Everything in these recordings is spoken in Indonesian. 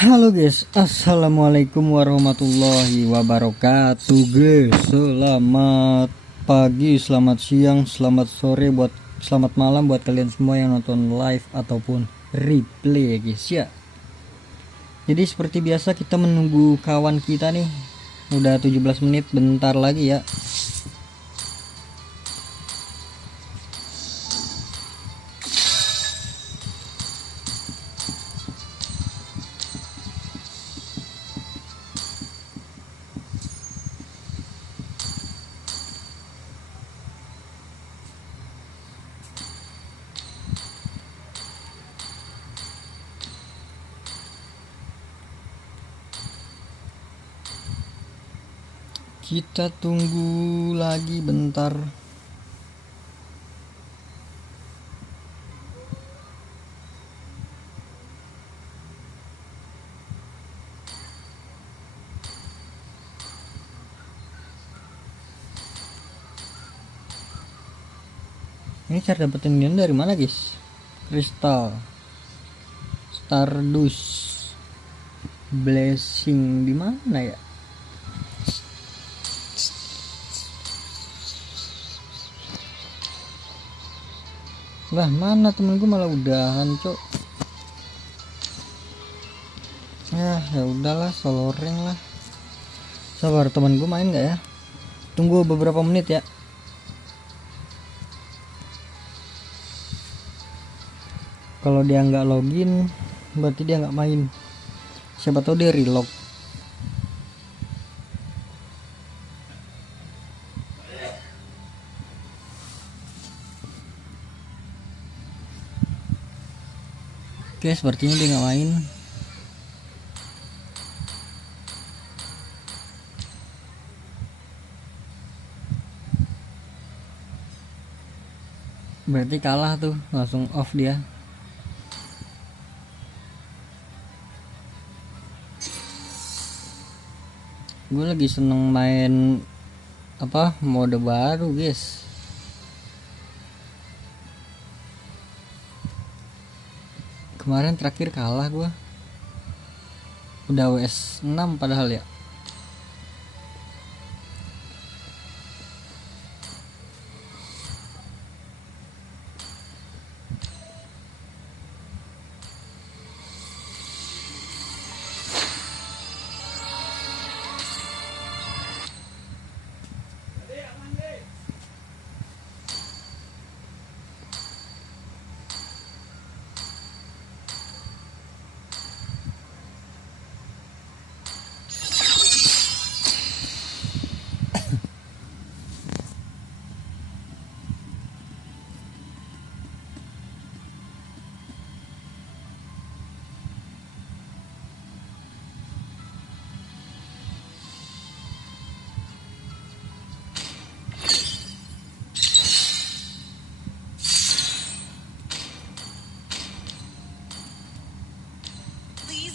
Halo guys, assalamualaikum warahmatullahi wabarakatuh guys. Selamat pagi, selamat siang, selamat sore, selamat malam buat kalian semua yang nonton live ataupun replay ya guys ya. Jadi seperti biasa kita menunggu kawan kita nih. Udah 17 menit, bentar lagi ya. Kita tunggu lagi bentar. Ini cara dapetin dia dari mana guys? Kristal, Stardust, Blessing di mana ya? Lah mana temen gue malah udahan cok. Ya udahlah, solo rank lah. Sabar, temen gue main nggak ya? Tunggu beberapa menit ya. Kalau dia nggak login berarti dia nggak main. Siapa tahu dia relog. Oke, sepertinya dia nggak main. Berarti kalah tuh, langsung off dia. Gue lagi seneng main mode baru guys. Kemarin terakhir kalah gue. Udah WS 6 padahal ya.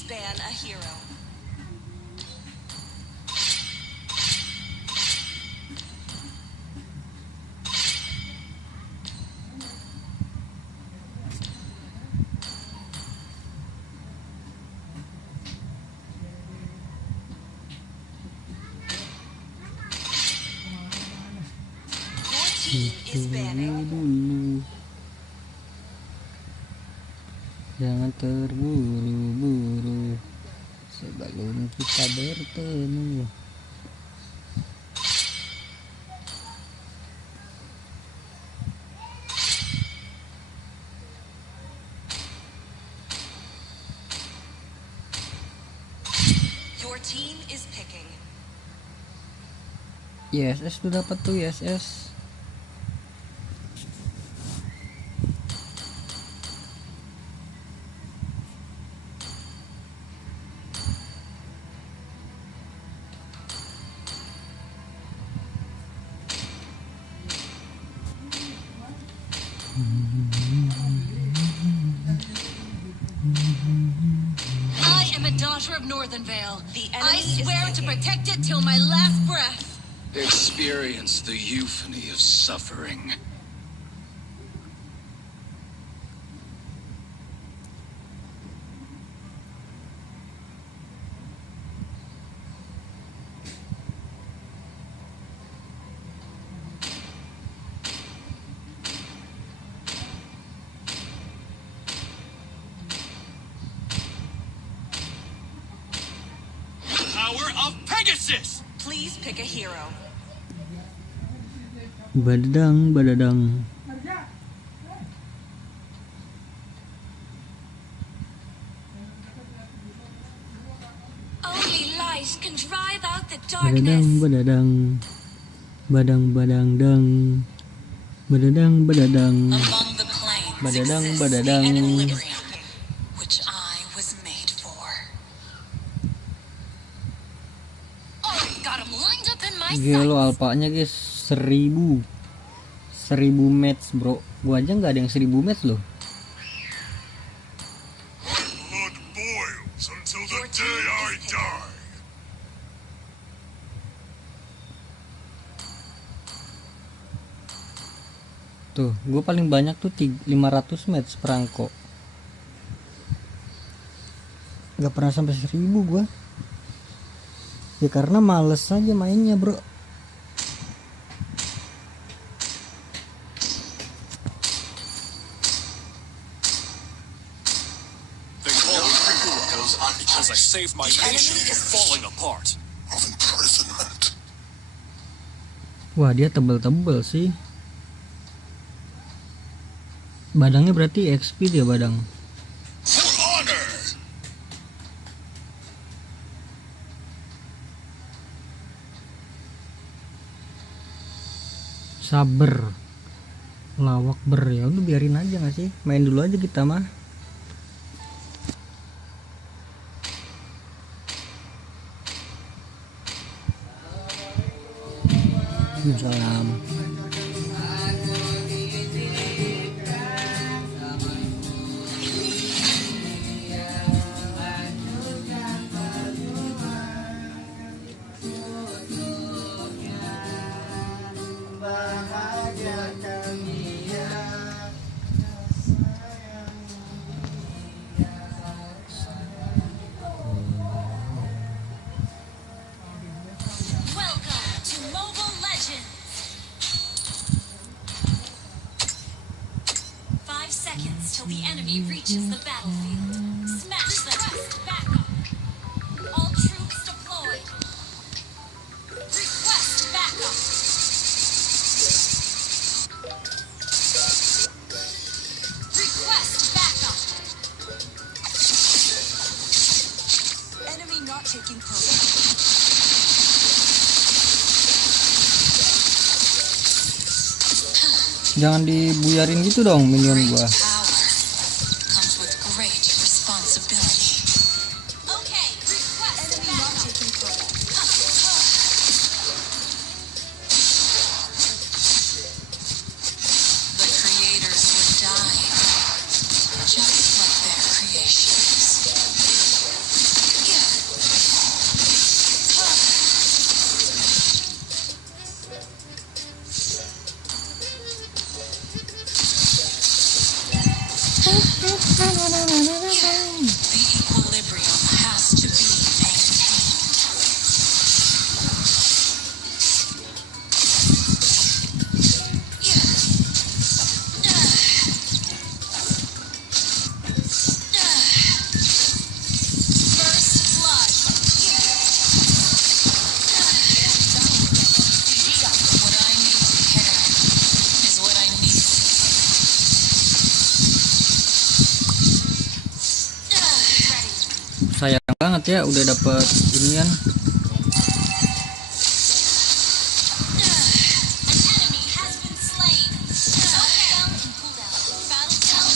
Ban a hero. Your team is banning. Jangan terburu-buru sebelum kita bertemu. Your team is picking. ISS tuh dapat tuh ISS. I am a daughter of Northern Vale. I swear to protect it till my last breath. Experience the euphony of suffering. exist. Please pick a hero. Badadang, badadang. Only light can drive out the Badadang, darkness. badadang. Badang, badang, dang. Badadang, badadang. Among the plains Badadang, exists badadang. the equilibrium, which I was made for. Oh, got him lined up in my Gelo sights. alpanya guys 1000 match bro. Gua aja nggak ada yang 1000 match loh. Blood boils until the Your team is die. Tuh, gue paling banyak tuh 500 match perangko. Gak pernah sampai 1000 gue. Ya karena males aja mainnya bro. They call me heroes because I saved my nation from falling apart. Of imprisonment. Wah dia tebel-tebel sih. Badangnya berarti XP dia badang. For honor. Saber. Lawak ber, ya udah biarin aja gak sih? Main dulu aja kita mah. Salam. Welcome to Mobile Legends. 5 seconds till the enemy reaches the battlefield. Smash them. Back up. All troops deployed. Request backup. Request backup. Enemy not taking cover. Jangan dibuyarin gitu dong minion gua. Power comes with great responsibility. Okay, request enemy not taking cover. The creators would die, just like their creations. The equilibrium has to be maintained. First blood. What I need to care is what I need to Sayang banget ya udah dapet inian. An enemy has been slain. Countdown and cooldown. Battle down.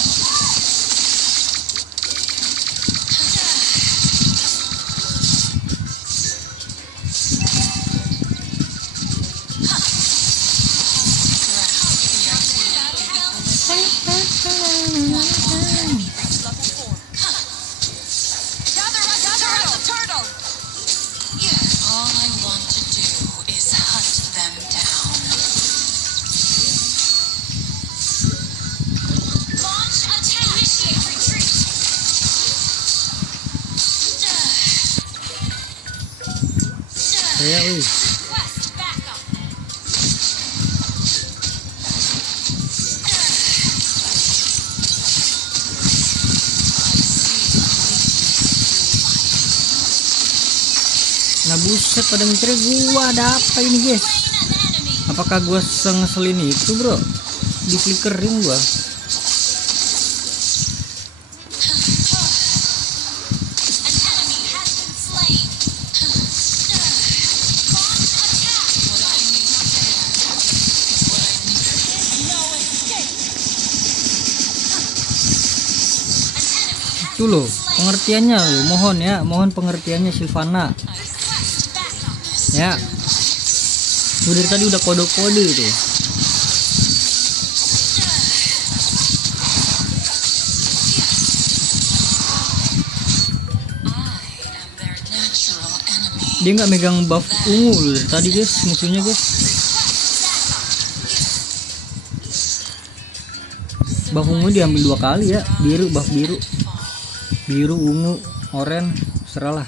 Gather at the turtle. All I want to do is hunt them down. Launch attack. Initiate retreat. Saya wih. Request backup. Nah Buset, pada mikirnya gua ada apa ini guys. Apakah gua ngeselin itu bro? Di flickering gua. Itu loh pengertiannya loh, mohon pengertiannya Sylvana ya. Udah tadi udah kode-kode itu. Dia nggak megang buff ungu loh dari tadi guys, musuhnya guys. Buff ungu diambil 2 kali ya, buff biru, ungu, oranye, seralah.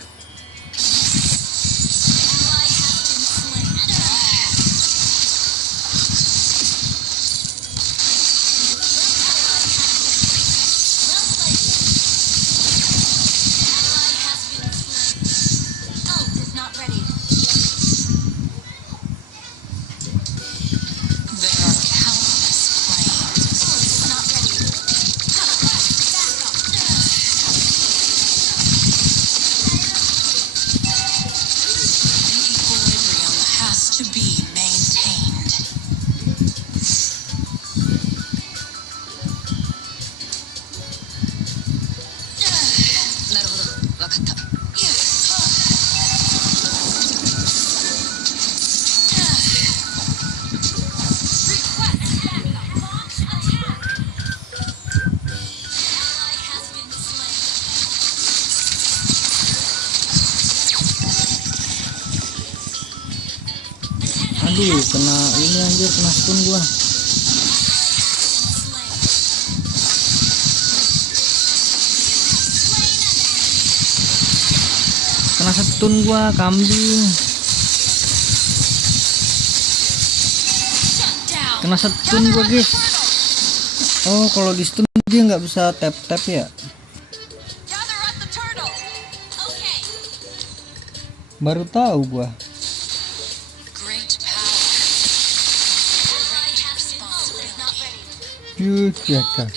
Aduh, kena ini anjir, kena stun gua. Kena stun gua, kambing. Kena stun gua guys. Oh, kalau di stun dia nggak bisa tap ya. Baru tahu gua. Ya kan.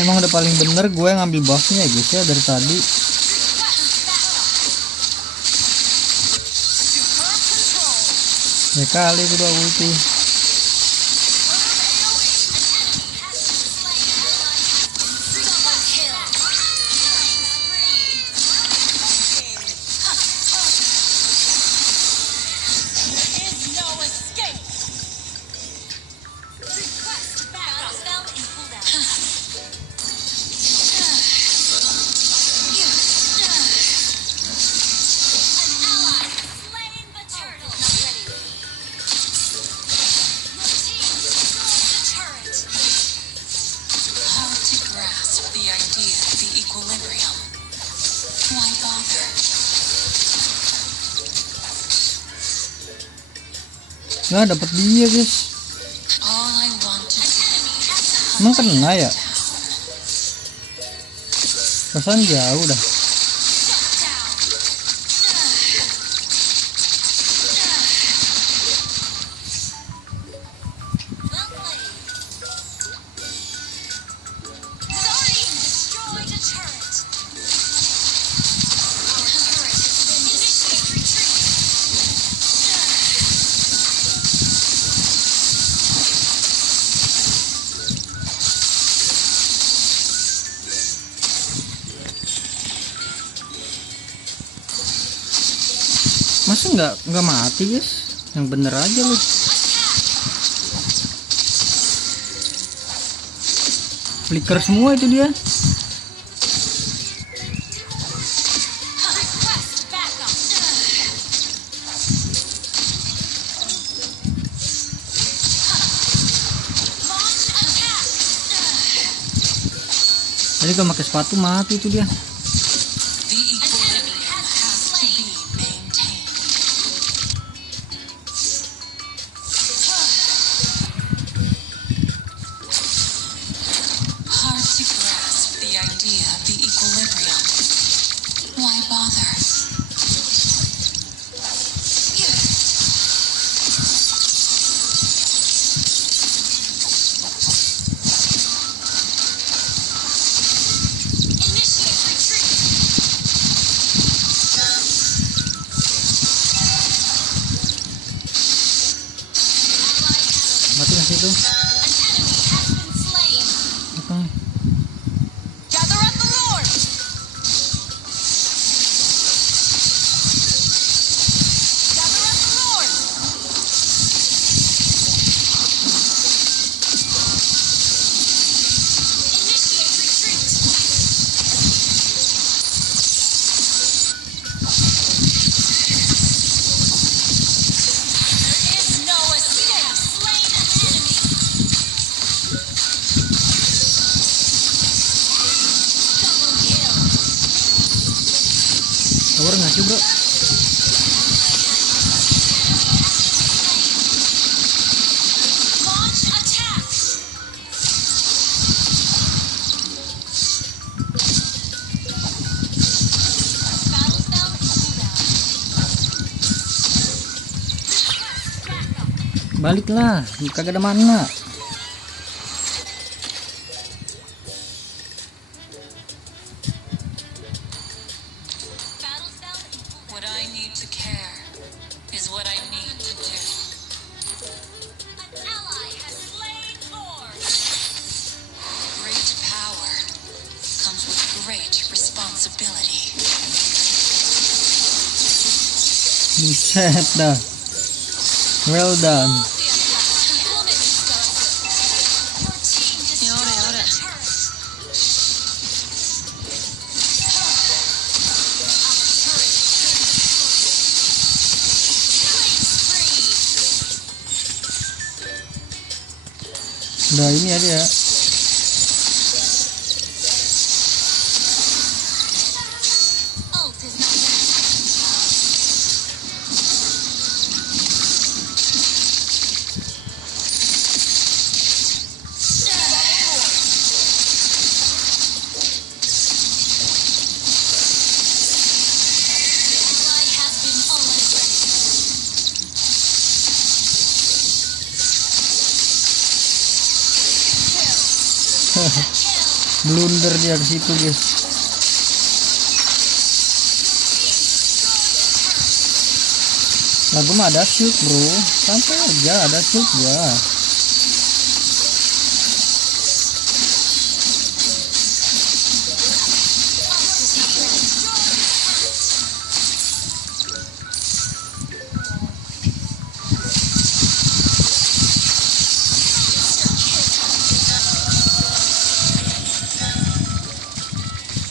Emang udah paling bener gue ngambil buffnya ya guys ya dari tadi. Ya kali gue udah ulti. Nggak dapet dia guys. Emang kena ya? Perasaan jauh dah. Masa nggak mati guys? Yang bener aja lu. Flicker semua itu dia. Jadi kalau pakai sepatu mati itu dia. Why bother? Initiate retreat. Mati nggak sih itu? An enemy has been slain. Apa nih? Gather up the Lord. Gather up the Lord. Initiate retreat. There is no escape. Slain an enemy. Double kill. Tower nggak sih bro? Launch attack. Battle spell cooldown. Request backup. Baliklah, kagak ada mana. Battle spell cooldown. What I need to care is what I need to do. An ally has slain Thor. Great power comes with great responsibility. Buset dah. Well done. Udah ini aja ya. Blunder dia ke situ guys. Lah gua mah ada shield bro, santai aja, ada shield gua.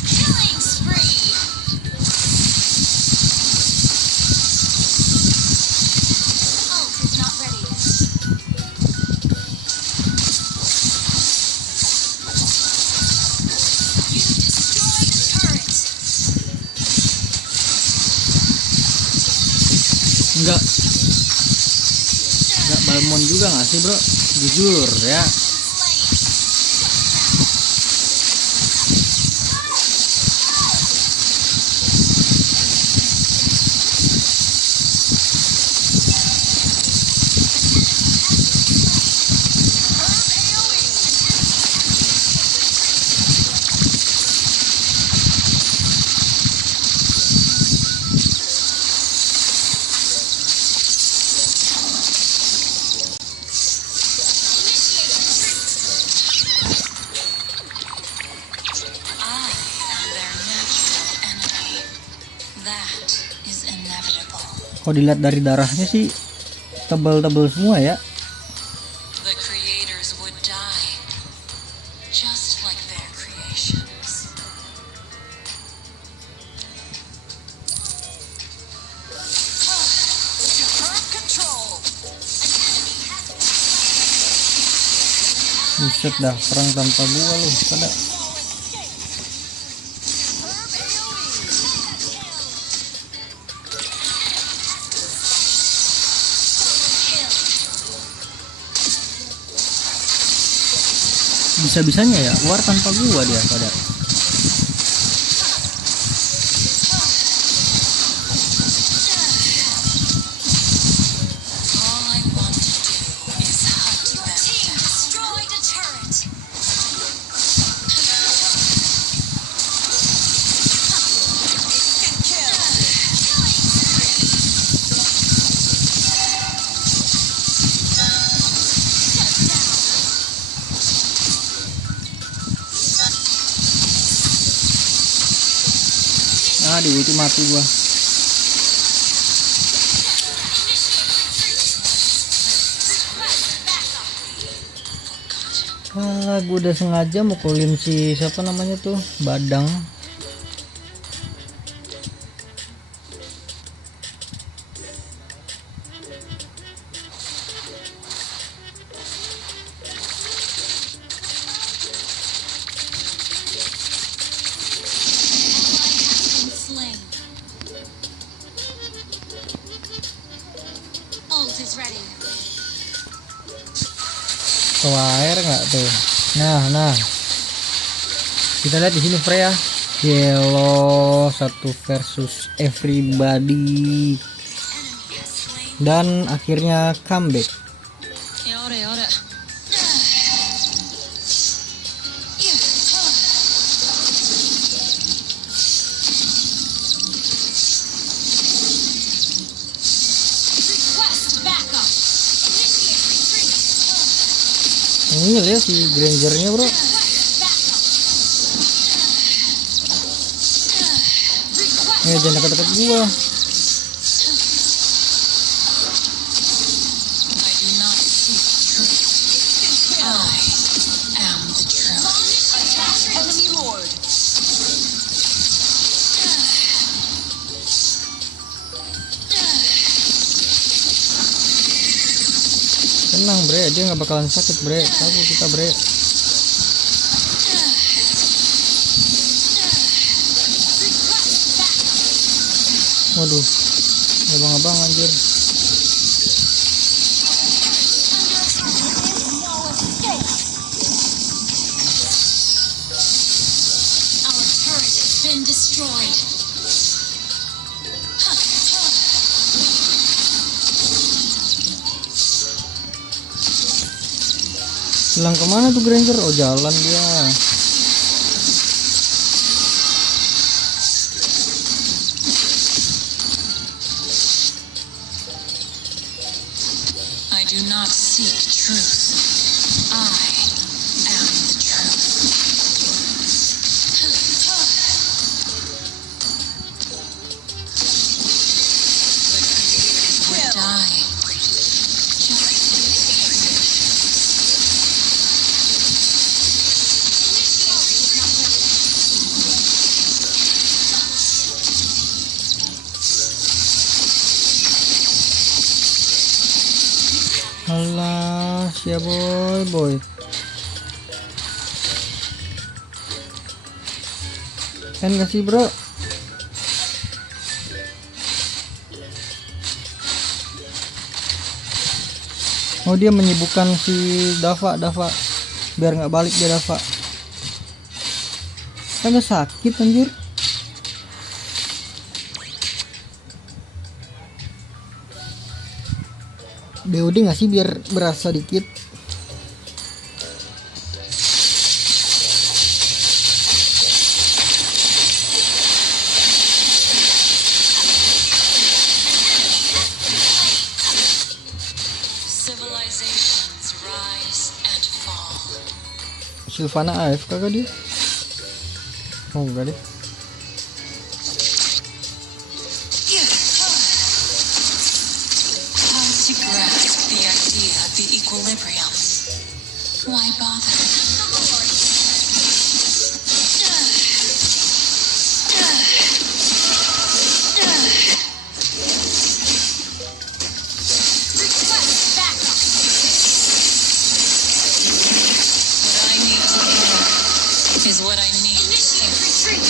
Killing spree. Ult is not ready. You destroyed a turret. Enggak Balmon juga nggak sih bro, jujur ya. Slain. Kalau dilihat dari darahnya sih tebal-tebal semua ya. The creators would die, just like their creations. Superb control. Buset dah, perang tanpa gua lu pada. Bisa-bisanya ya war tanpa gua dia pada. di ulti mati gua. Gua udah sengaja mukulin si siapa namanya tuh, Badang. Been slain. Ult is ready. Ke air nggak tuh? Nah. Kita lihat di sini Freya. Yellow 1 versus everybody. Enemy has slain. Dan akhirnya comeback. Yore. Request backup. Initiate retreat. Ini lihat si Grangernya bro. Request backup. Request Jangan dekat-dekat gua. I do not seek truth. I am the truth. Attack enemy lord. Tenang bre, dia nggak bakalan sakit bre. Tahu kita bre. Waduh, abang-abang anjir. Our turret has been destroyed. Hilang kemana tuh Granger? Oh jalan dia. I do not seek truth. I am the truth. The creative would die. Just like Alah, siap boy. Kan gak sih bro? Oh dia menyibukkan si Dava biar nggak balik dia Dava. Kagak sakit anjir. BOD nggak sih biar berasa dikit. civilizations rise and fall. Sylvana AFK kagak dia? Oh enggak deh. Hard to grasp the idea of the equilibrium. Why bother? Request backup. What I need to care is what I need. Initiate retreat.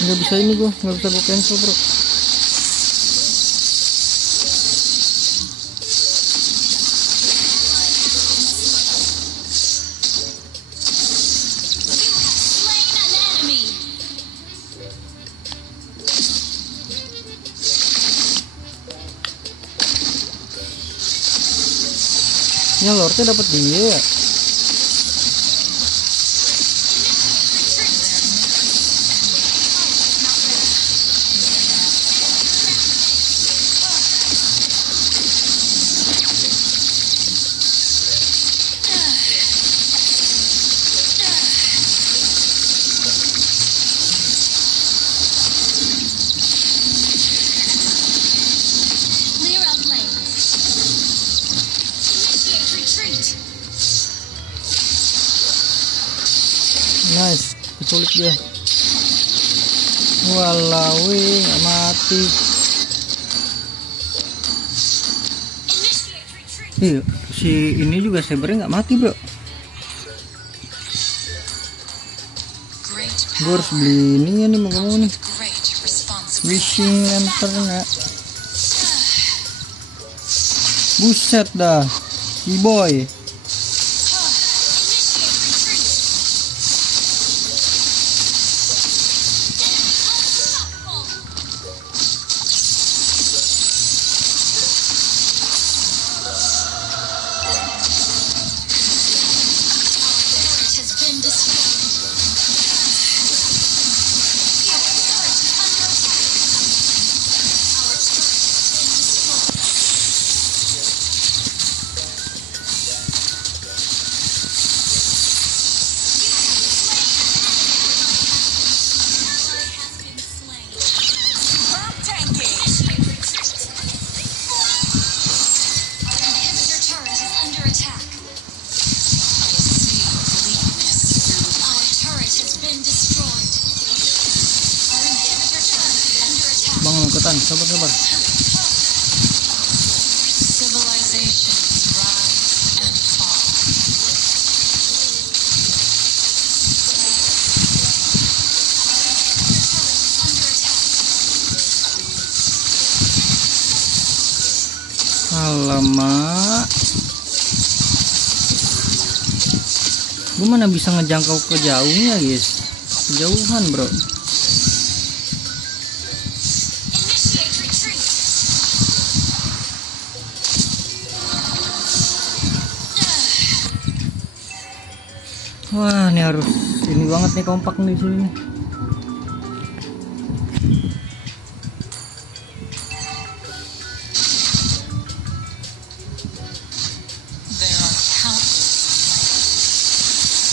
Nggak bisa ini gua, nggak bisa gua cancel bro. Ya Lordnya dapat dia. sulit dia. Walawi nggak mati. Iya, si ini juga sebenarnya nggak mati bro. Great Gue harus power beli ini ya nih, mau comes ngomong nih. with great responsibility. Wishing lantern ya. Buset dah, si boy. Bang ikutan, sabar. Civilizations rise and fall. Alamak, gue mana bisa ngejangkau ke jauhnya guys, kejauhan bro. Initiate retreat. Wah, ini harus ini banget nih, kompak nih di sini nih. There are countless.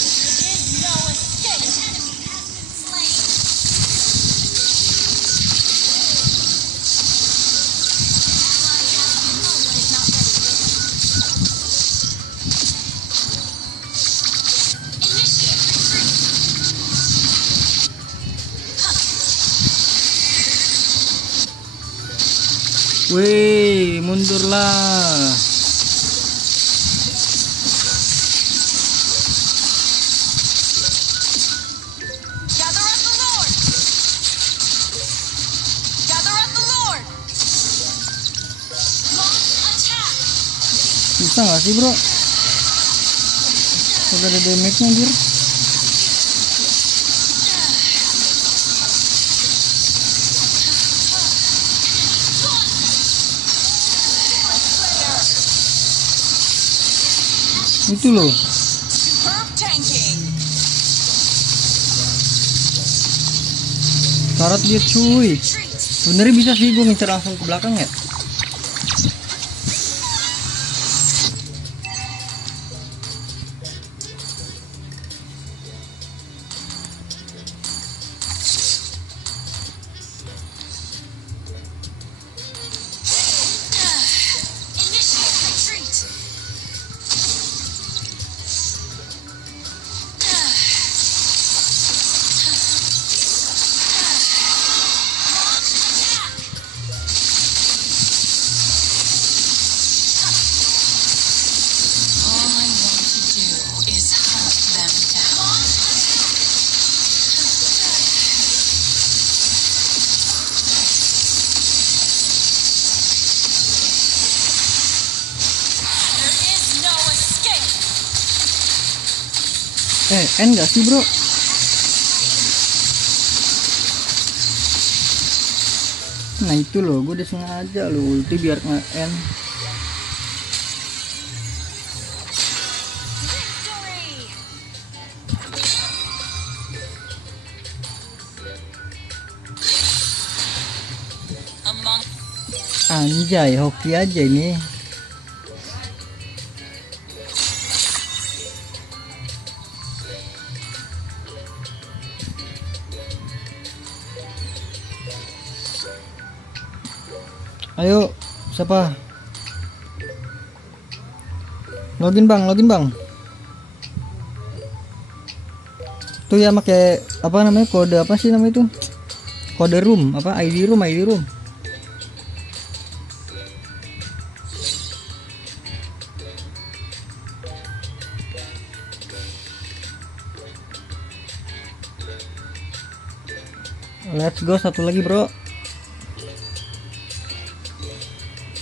There is no escape. An enemy has been slain. Ally is not ready. Initiate retreat. Wih, mundurlah. Gather at the Lord. Gather at the Lord. Launch attack. Bisa nggak sih bro? Udah ada damage nya anjir. Itu loh. Superb tanking. Syarat dia cuy. Retreat. Sebenarnya bisa sih gue ngincer langsung ke belakang ya. Initiate retreat. Launch attack. All I want to do is hunt them down. There is no escape. N gak sih bro? Nah itu loh, gue udah sengaja lo ulti biar nge-N. Victory. Among Anjay, hoki aja ini. Ayo, siapa? Login bang. Tuh ya pakai apa namanya, kode apa sih namanya itu? Kode room, apa ID room. Let's go, satu lagi bro.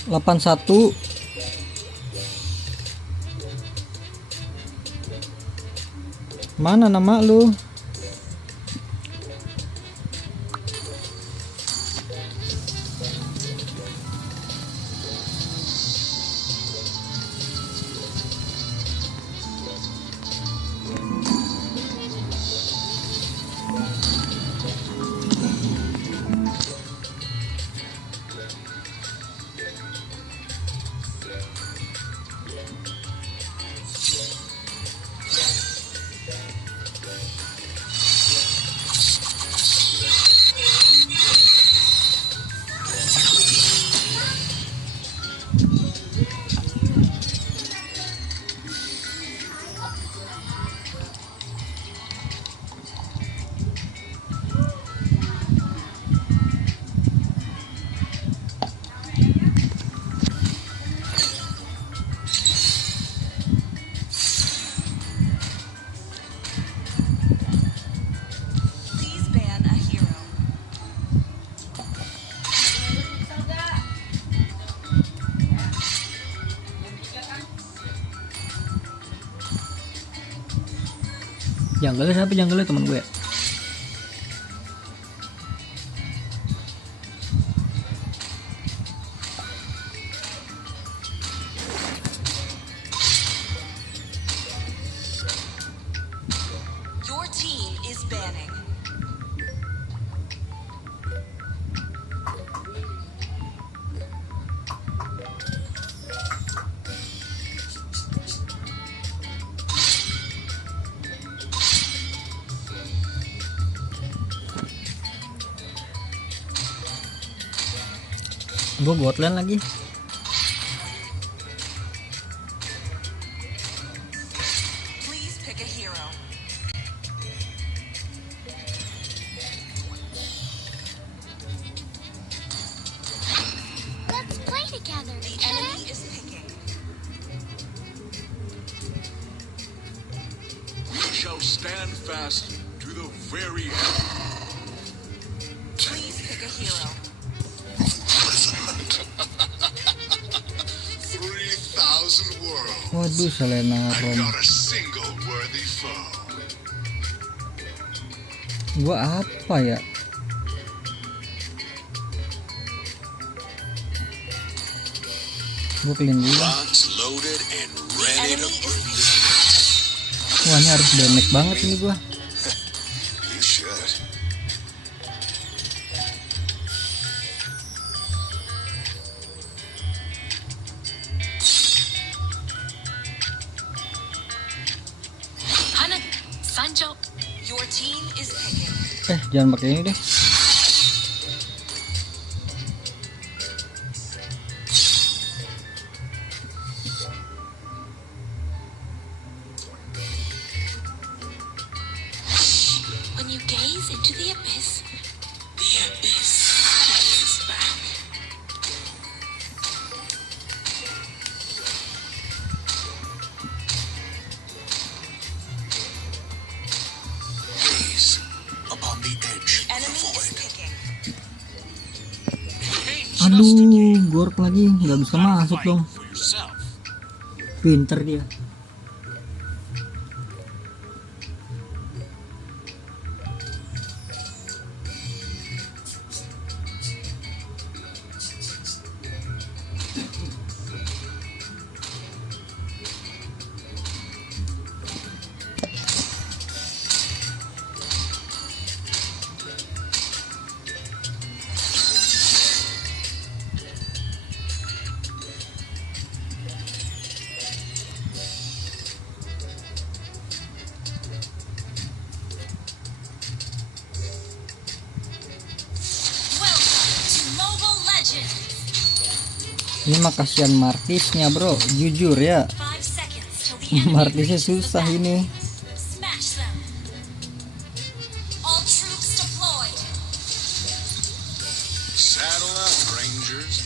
81. Mana nama lu? Please ban a hero. Jungle siapa? Jungle teman gue. Your team is banning. Gue bot lane lagi. Please pick a hero. Let's play together. The enemy is picking. We shall stand fast to the very end. Please pick a hero. 3,000 worlds. Waduh, Selena Rom. Not a single worthy foe. Gua apa ya? Gue clean dulu. Box loaded and ready to Enemy is bring picking. this. Wah, ini harus damage banget ini gua. You should. Hana, Sanjo. Your team is picking. Jangan pakai ini deh. When you gaze into the abyss is back. Gaze upon the edge of the Enemy is void. picking. Aduh, gork lagi, nggak bisa masuk dong. For yourself. Pinter dia. Welcome to Mobile Legends. Ini mah kasihan Martisnya bro, jujur ya. 5 seconds till the enemy Martisnya reaches the susah ini. battlefield. Smash them. Saddle up, Rangers.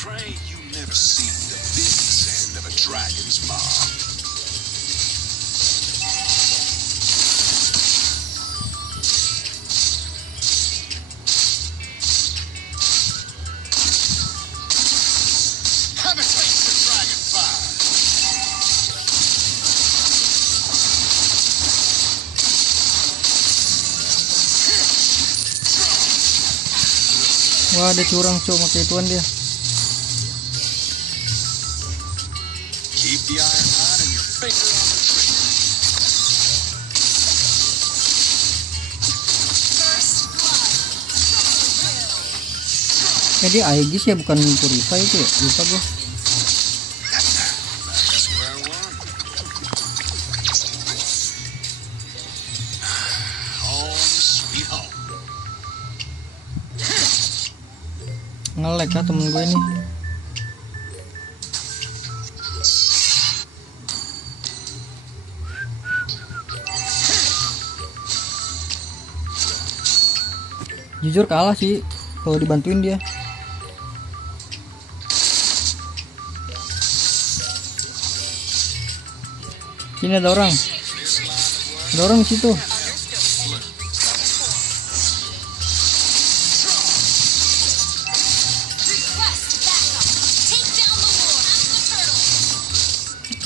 Pray you never see the business end of a dragon's maw. Have a taste of dragon fire. Wah, dia curang cok, pakai ituan dia. Keep the iron hot and your finger on the trigger. First blood. Dia Aegis ya, bukan Purify itu ya, lupa gue. Back to square one. Home sweet home. Nge-lag lah temen gue ini. Jujur kalah sih kalau dibantuin dia. Sini ada orang. Ada orang di situ. Request backup. Take down the lord. The turtle.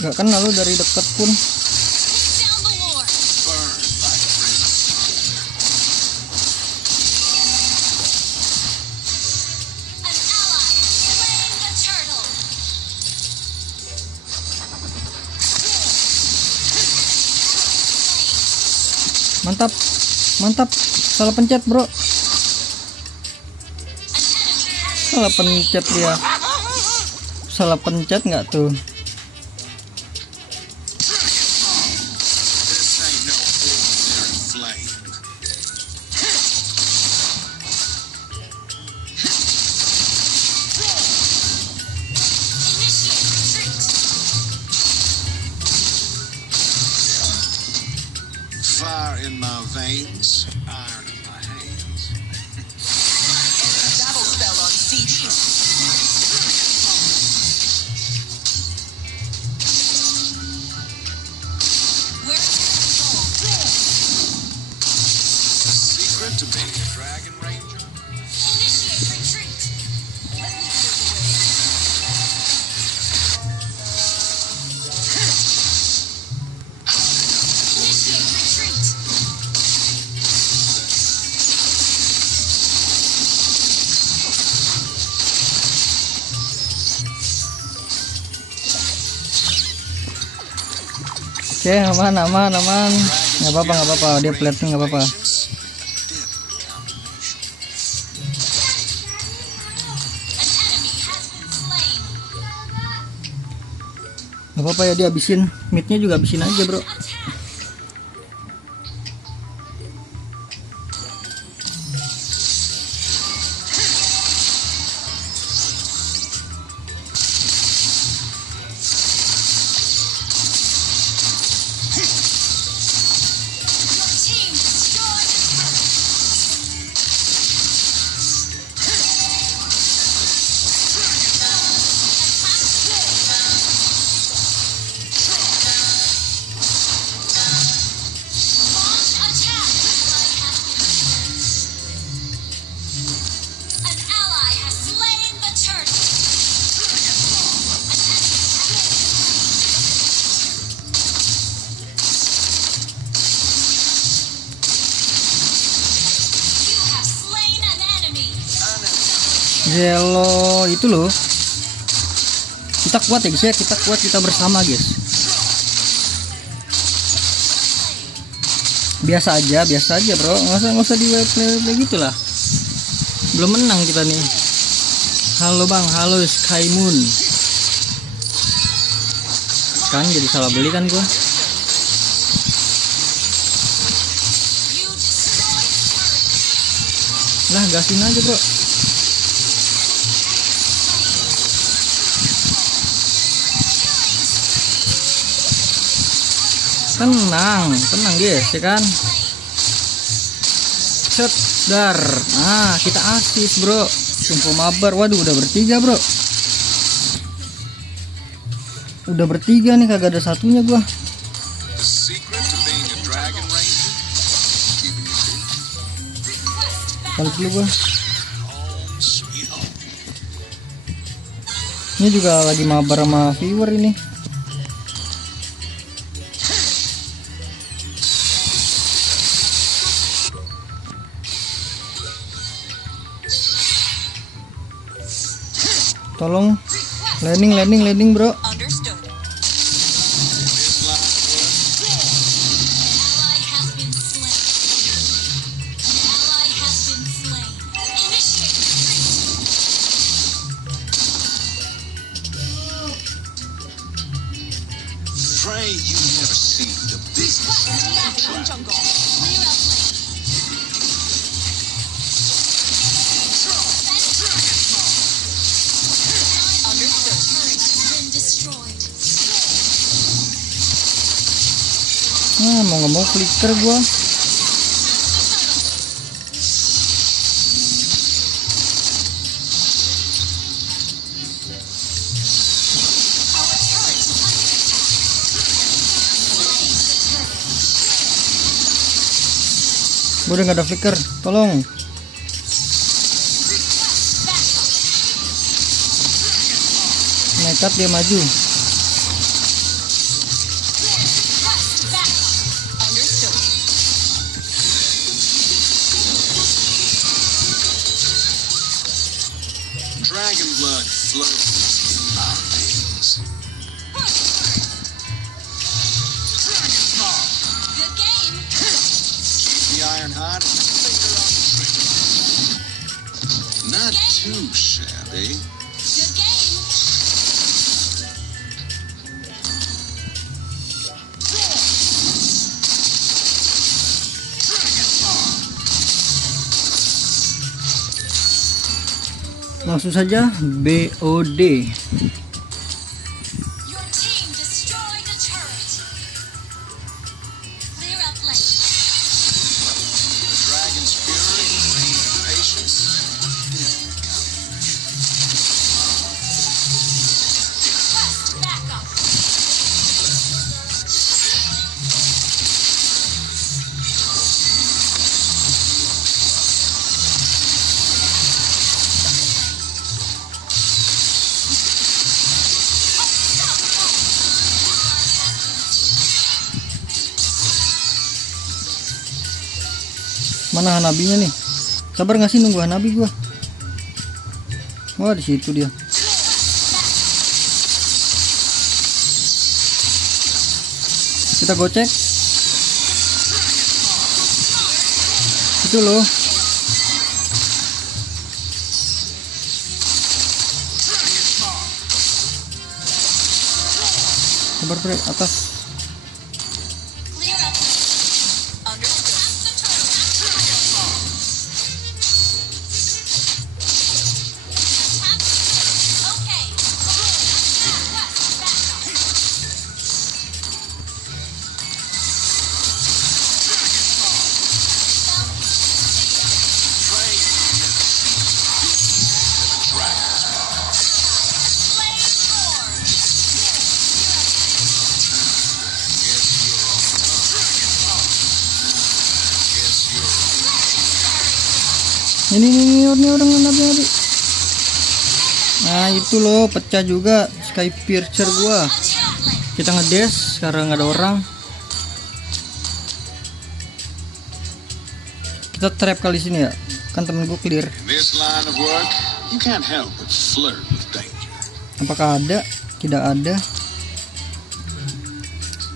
Gak kenal lu dari deket pun. Take down the lord. Burn like brimstone. An ally has slain the turtle. Mantap. Mantap. Salah pencet, bro. Salah pencet dia. Salah pencet nggak tuh? This ain't no ordinary flame. Initiate retreat. Fire in my veins, iron in my hands. Battle spell on CD. Where is the Secret to being a dragon ranger? Initiate retreat. Let me clear the way. Initiate retreat. Oke, aman, aman, aman. Nggak apa-apa, nggak apa-apa. Dia plate nggak apa-apa. An enemy has been slain. Nggak apa-apa ya, dia habisin. Midnya juga habisin aja, bro. Attack. Your team destroyed the turret. Launch attack. An ally has slain the turtle. You have slain an enemy. Zelo itu loh. Kita kuat ya guys ya, kita kuat, kita bersama guys. Biasa aja bro, nggak usah di play gitu lah. Belum menang kita nih. Halo bang, halo Sky Moon. Kan jadi salah beli kan gua. You destroyed turret. Lah gasin aja bro. Tenang guys, ya kan. Set, dar. Nah, kita asis bro. Info mabar. Waduh, udah bertiga bro. Udah bertiga nih, kagak ada satunya gua. The secret to being a dragon ranger? Keeping your cool. Balik dulu gua. Home sweet home. Ini juga lagi mabar sama viewer ini. Tolong landing bro. Understood. This line of work, Ally has been slain. Ally has been slain. Initiate retreat. pray you never see the biggest dragon. Jungle. Clear out lane. Understood. Turret been destroyed. Nah, mau nggak mau flicker gua. Gua udah nggak ada flicker, tolong. Nekat dia maju. Understood. Dragon blood flows in my veins. Good game. Keep the iron hot and the finger on the trigger. Not too shabby. Good game. Langsung saja BOD. Your team destroyed a turret. Clear out lane. The dragon's fury and reign of patience. Request backup. Mana Hanabinya nih? Sabar nggak sih nunggu Hanabi gua? Wah, di situ dia. Kita gocek. Itu loh. Sabar bre, atas. Clear out. Understood. Okay. Request backup. Pray you never see the dragon's mouth. Flame sword. Guess you're on. Guess you're on. Ini orang Hanabi. Nah, itu loh, pecah juga Sky Piercer gua. Attack lane. Kita ngedes karena nggak ada orang. Kita trap kali sini ya. Kan temen gue clear. In this line of work, you can't help but flirt with danger. Apakah ada? Tidak ada.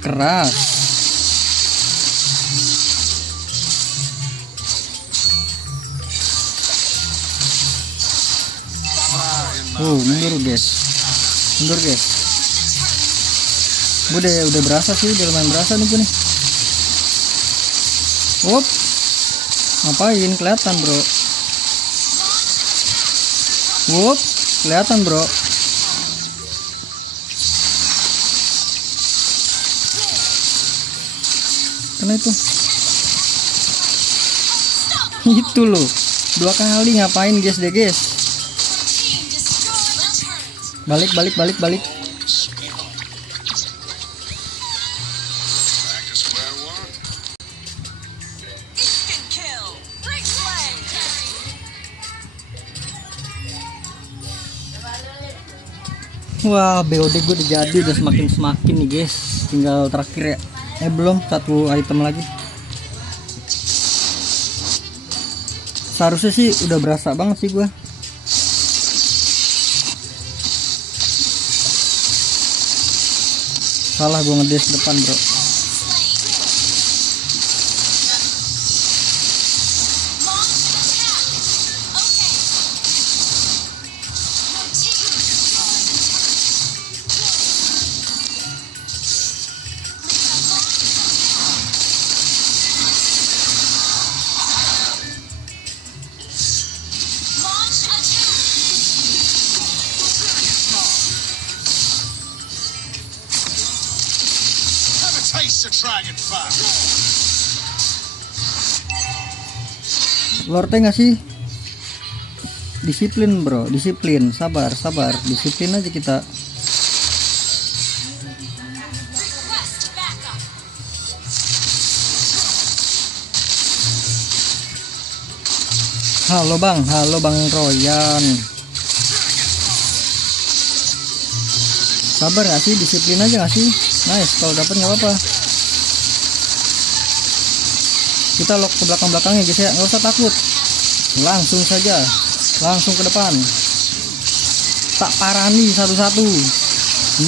Keras. Mundur guys. Mundur guys. Gue udah berasa sih, udah lumayan berasa nih gue nih. Wop. Ngapain? Kelihatan bro. Wop. Kelihatan bro. kena itu. Itu loh, 2 kali ngapain guys deh guys. Team destroyed the turret. Balik. Back to square one. Instant kill. Great play. Wah, BOD gue udah jadi, udah semakin nih guys. Tinggal terakhir ya. Belum, 1 item lagi. Seharusnya sih udah berasa banget sih gua. Salah gua ngedes depan, bro. Have a taste of dragon fire. Lorte nggak sih? Disiplin, bro. Disiplin. Sabar. Disiplin aja kita. Request backup. Halo Bang Royan. Sabar nggak sih? Disiplin aja nggak sih? Nice, kalau dapat nggak apa-apa. Kita lock ke belakang-belakangnya guys ya, nggak usah takut. Langsung saja, langsung ke depan. Tak parani satu-satu.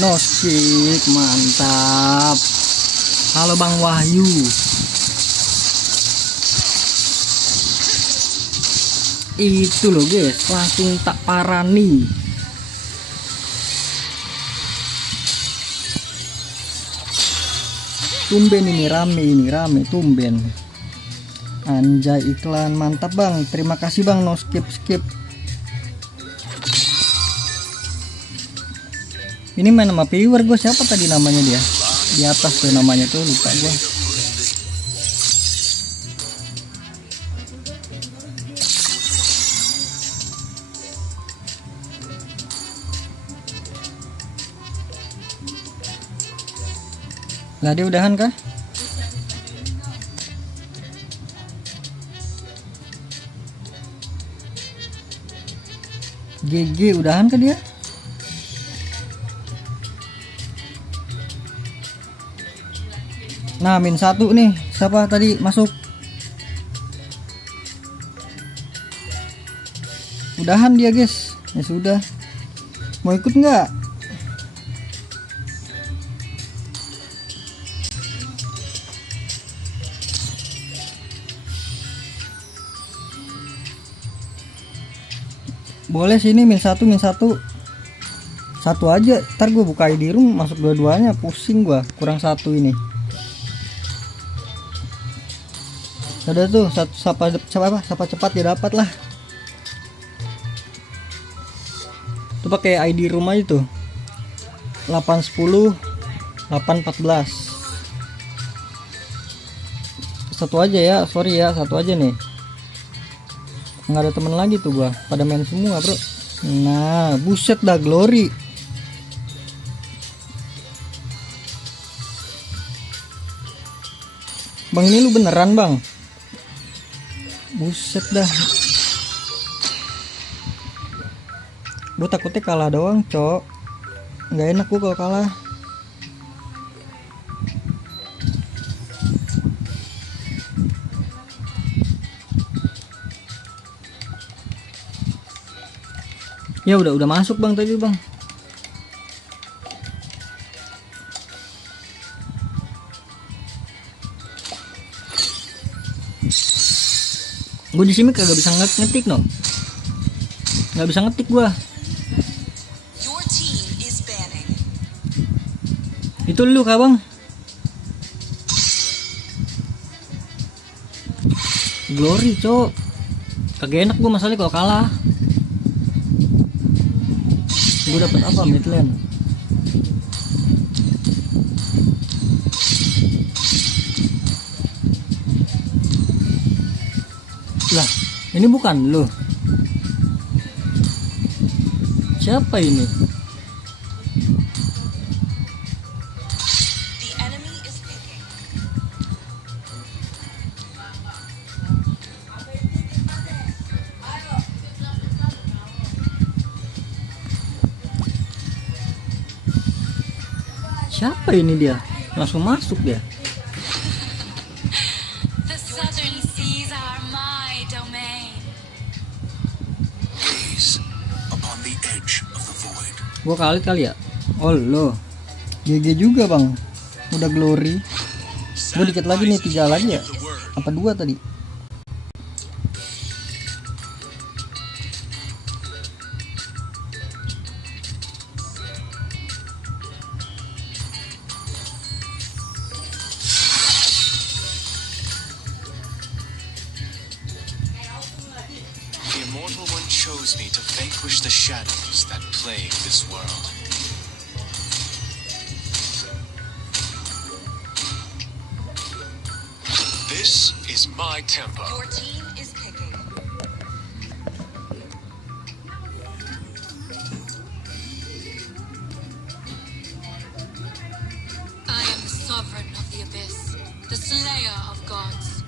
No skip, mantap. Halo Bang Wahyu. Itu loh guys, langsung tak parani. Tumben ini rame tumben. Anjay, iklan mantap Bang. Terima kasih Bang, no skip. Ini main sama viewer gue, siapa tadi namanya dia? Di atas tuh namanya tuh, lupa gue. Lah dia udahan kah? GG udahan kah dia? Nah, -1 nih. Siapa tadi masuk? Udahan dia, guys. Ya sudah. Mau ikut nggak? Boleh sini -1 satu aja, ntar gue buka ID room masuk dua-duanya, pusing gue, kurang 1 ini. Ada tuh sapa cepat dia dapat lah. Tuh pakai ID room aja tuh 810 814. Satu aja ya, sorry ya, satu aja nih. Nggak ada temen lagi tuh gua, pada main semua bro. Nah, buset dah, glory. Bang, ini lu beneran bang? Buset dah. Gua takutnya kalah doang cok. Nggak enak gua kalau kalah. Ya udah masuk bang tadi bang. Gue di sini kagak bisa ngetik no. Nggak bisa ngetik gua. Your team is banning. Itu lu kah bang? Glory cok. Kagak enak gua masalahnya kalau kalah. Gue dapet apa midland? Ini bukan lo. Siapa ini? The enemy is picking. Siapa ini dia? Langsung masuk dia. The southern seas are my domain. Gaze upon the edge of the void. Gua kali ya. Oh lo. GG juga bang. Udah glory. Gua dikit lagi nih, 3 lagi ya. The word. Apa 2 tadi? The Immortal One chose me to vanquish the shadows that plague this world. This is my tempo. Your team is picking. I am the sovereign of the abyss, the slayer of gods.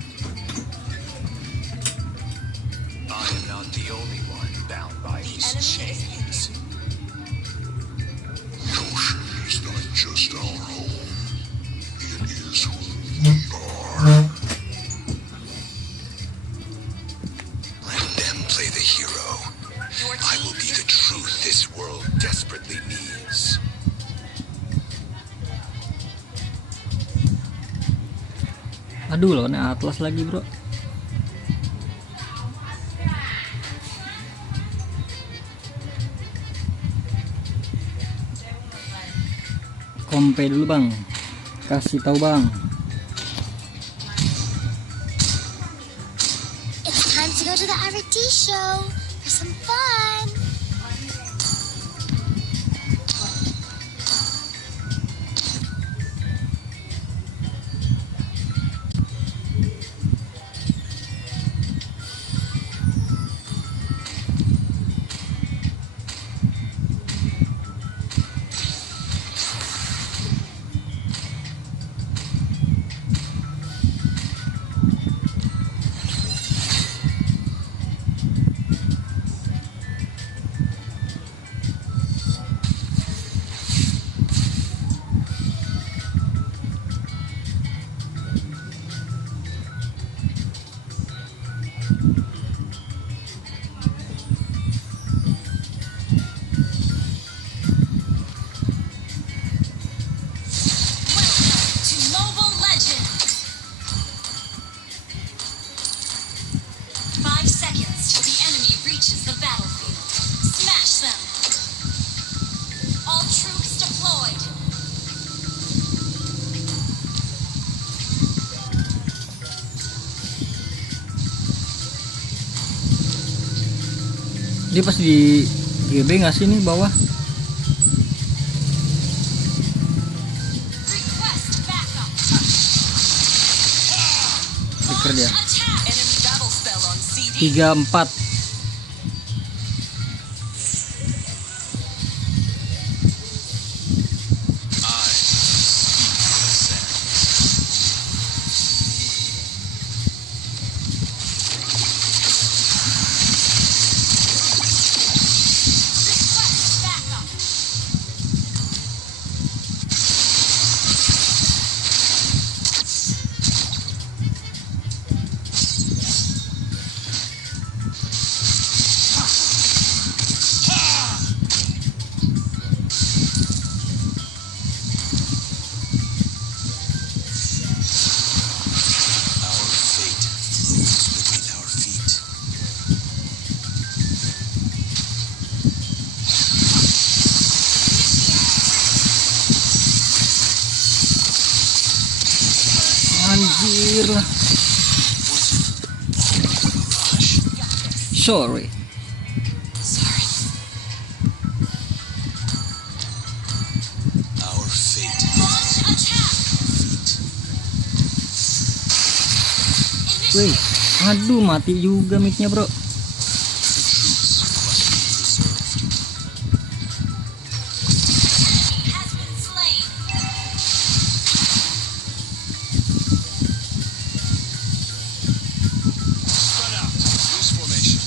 I am not the only one bound by The these enemy is chains. The ocean is not just our home. It is who we are. Let them play the hero. Your I team will be is the truth this world desperately needs. Aduh lawannya Atlas lagi bro. Kompe dulu bang. Kasih tahu bang. It's time to go to the RT show for some fun. to Mobile Legends. 5 seconds till the enemy reaches the battlefield. Smash them. All troops deployed. Dia pas di GB nggak sih nih bawah? Request backup. Stiker dia. Attack. Enemy battle spell on CD. 3-4. Request backup. Our fate flows beneath our feet. Anjir lah. Sorry. Sorry. Our fate. Launch attack. Wih, Aduh, mati juga mic-nya, bro. Has been slain. Spread out. Loose formation.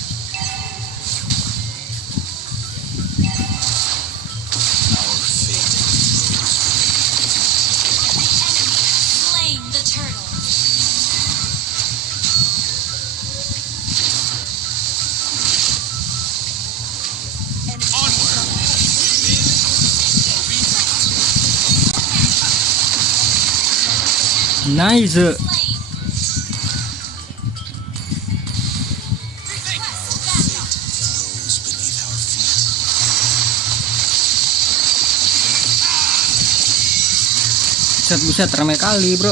Our fate grows. Slain the turtle. Onward. Nice. Slain. Grows beneath our feet. Buset, ramai kali, bro.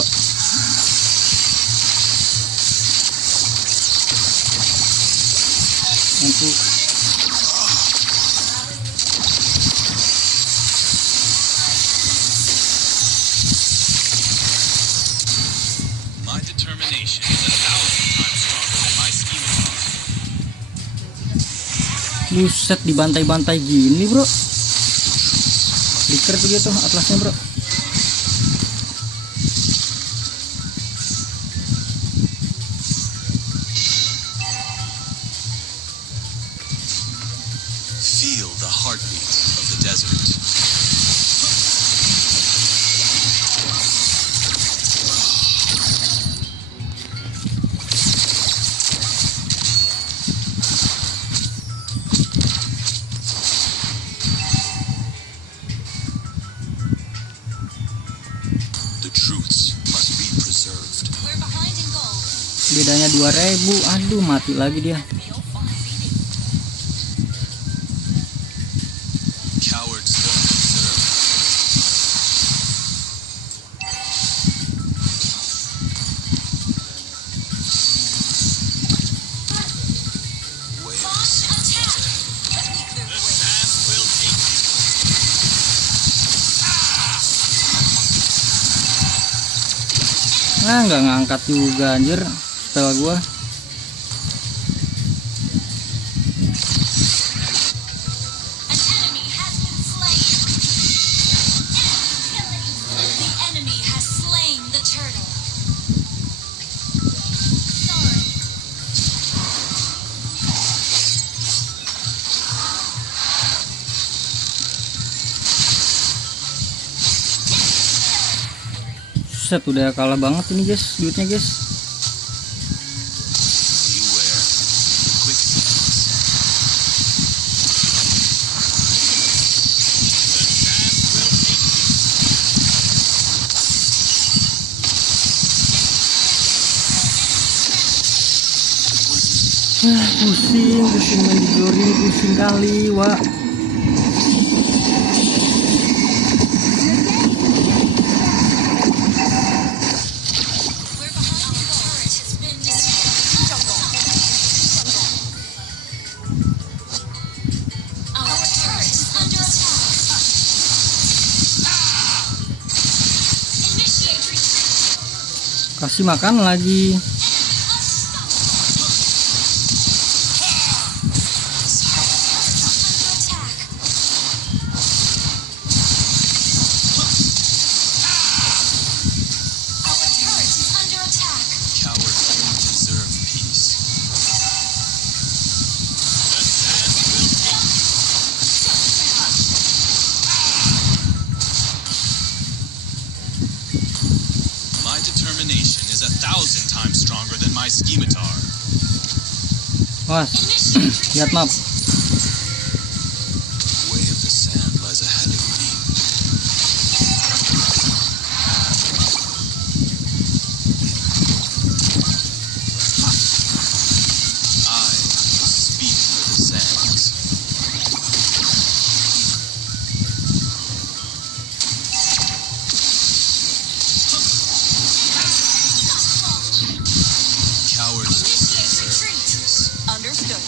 Untuk My determination is 1,000 times stronger than my schematar. buset dibantai-bantai gini, bro. Flicker tuh dia tuh atlasnya, bro. Feel the heartbeat of the desert. The truths must be preserved. We're behind in gold. Bedanya 2000. Aduh, mati lagi dia. Feel fine beating. Cowards don't deserve. Way of the Launch attack. Let me clear the way. sand will take Nah, nggak ngangkat juga anjir spell gua. An enemy has been slain. The enemy has slain the turtle. Sorry. Set udah kalah banget ini, guys, duitnya, guys. beware. The quicksands. Pusing main di glory, pusing kali, Wak. We're behind in gold. Turret has been destroyed. Our turret is under attack. Initiate retreat. Kasih makan lagi. Cowards don't deserve peace. My determination is 1,000 times stronger than my schematar. Was, lihat map. Way of the sand lies ahead of me. I speak for the sands. Cowards don't deserve peace. Understood.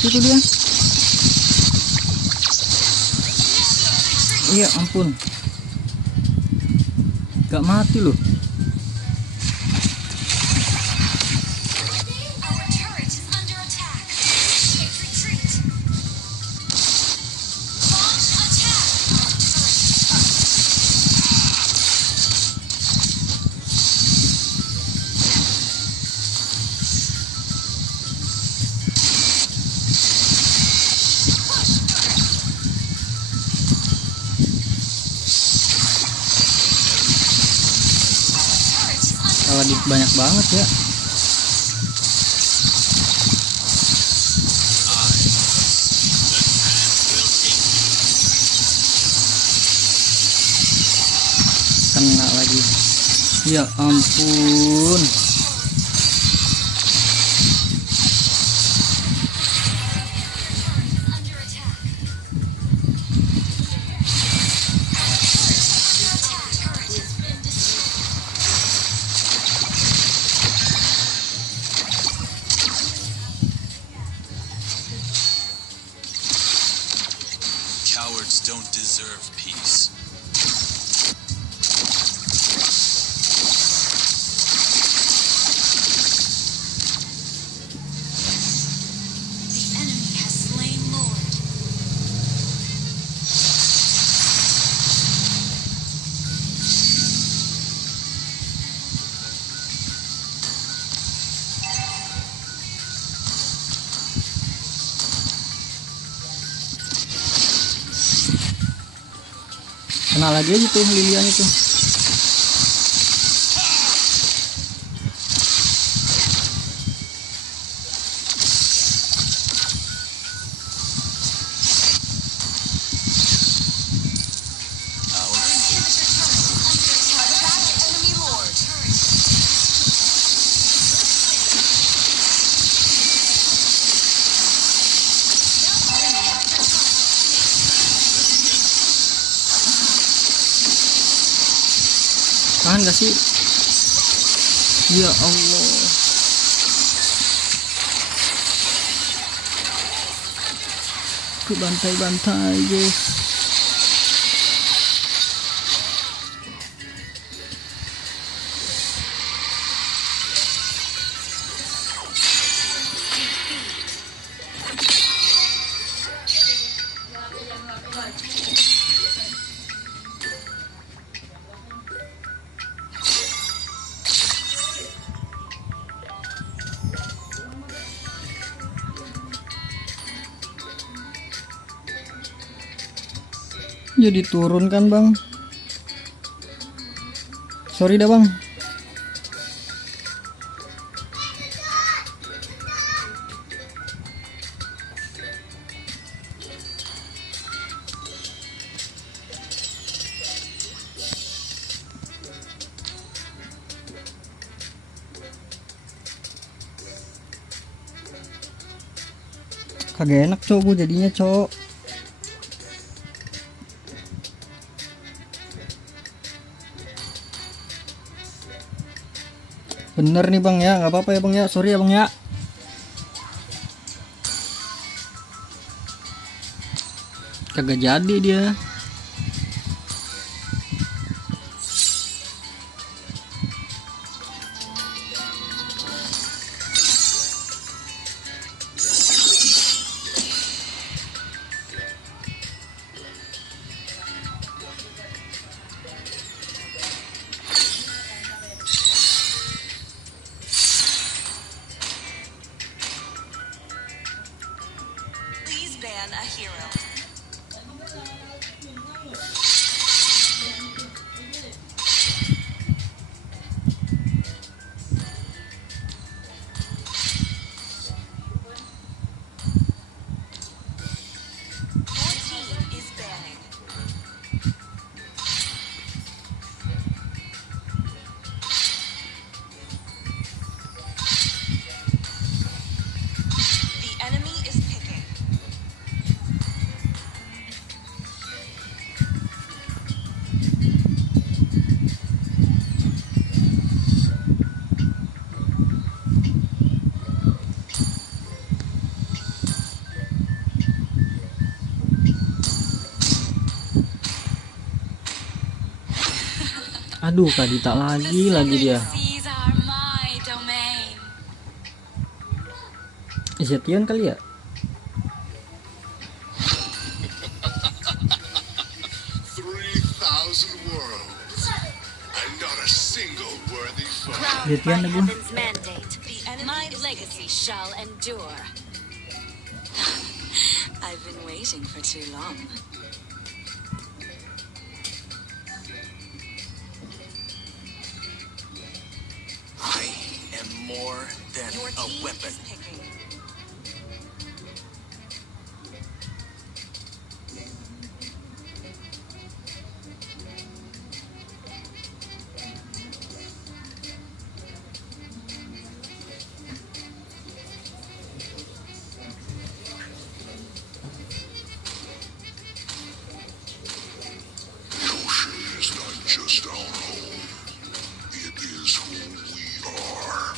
mati tuh dia. Iya ampun, gak mati loh. Our turret is under attack. Initiate retreat. Launch attack. Our turret. Salah banyak banget ya. Kena lagi. Ya ampun. Under attack. Turret has been destroyed. Cowards don't deserve peace. The enemy has slain Lord. Kena lagi aja tuh Lilian itu. Our fate. Enemy Lord. Tahan gak sih? Ya Allah. Ku bantai-bantai guys. Jadi turun kan bang. Sorry dah bang. Kagak enak cok gue jadinya cok. Bener nih bang ya, nggak apa-apa ya bang ya, sorry ya bang ya. Kagak jadi dia. Please ban a hero. Aduh, Kadita lagi dia. Seas are my domain. Zetian kali ya? 3,000 worlds, and not a single worthy foe. Zetian dah gua. Heaven's mandate, my legacy shall endure. I've been waiting for too long. I am more than Your a team weapon. is picking. Goshen is not just our home, it is who we are.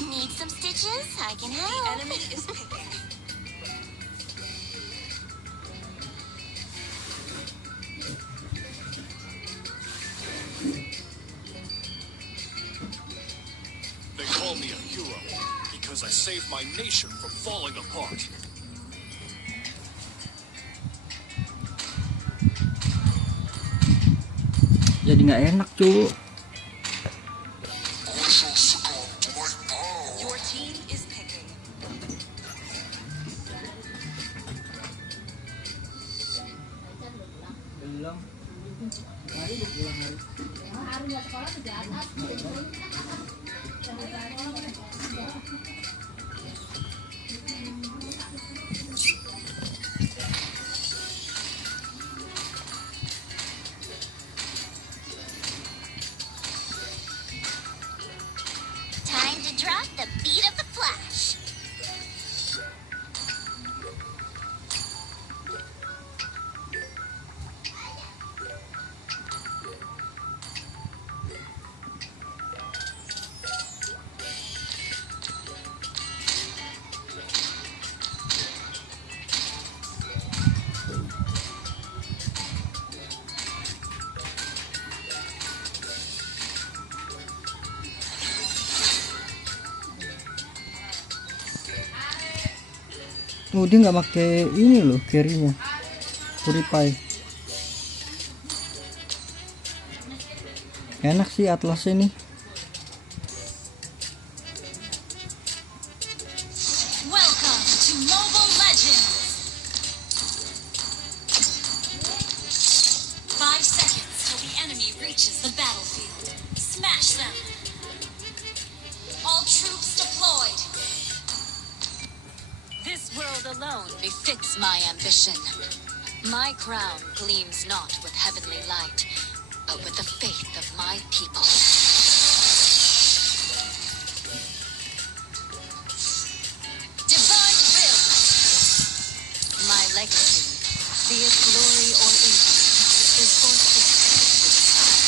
Need some stitches? I can The help. enemy is picking. They call me a hero because I saved my nation from falling apart. Jadi nggak enak cu. I shall succumb to my power. Your team is picking. Time to drop the beat of the flash. Oh, dia nggak pakai ini loh carry-nya. Purify. Enak sih Atlasnya nih. Welcome to Mobile Legends. 5 seconds till the enemy reaches the battlefield. Smash them. All troops deployed. This world alone befits my ambition. My crown gleams not with heavenly light, but with the faith of my people. Divine will. My legacy, be it glory or infamy, is forfeit with time.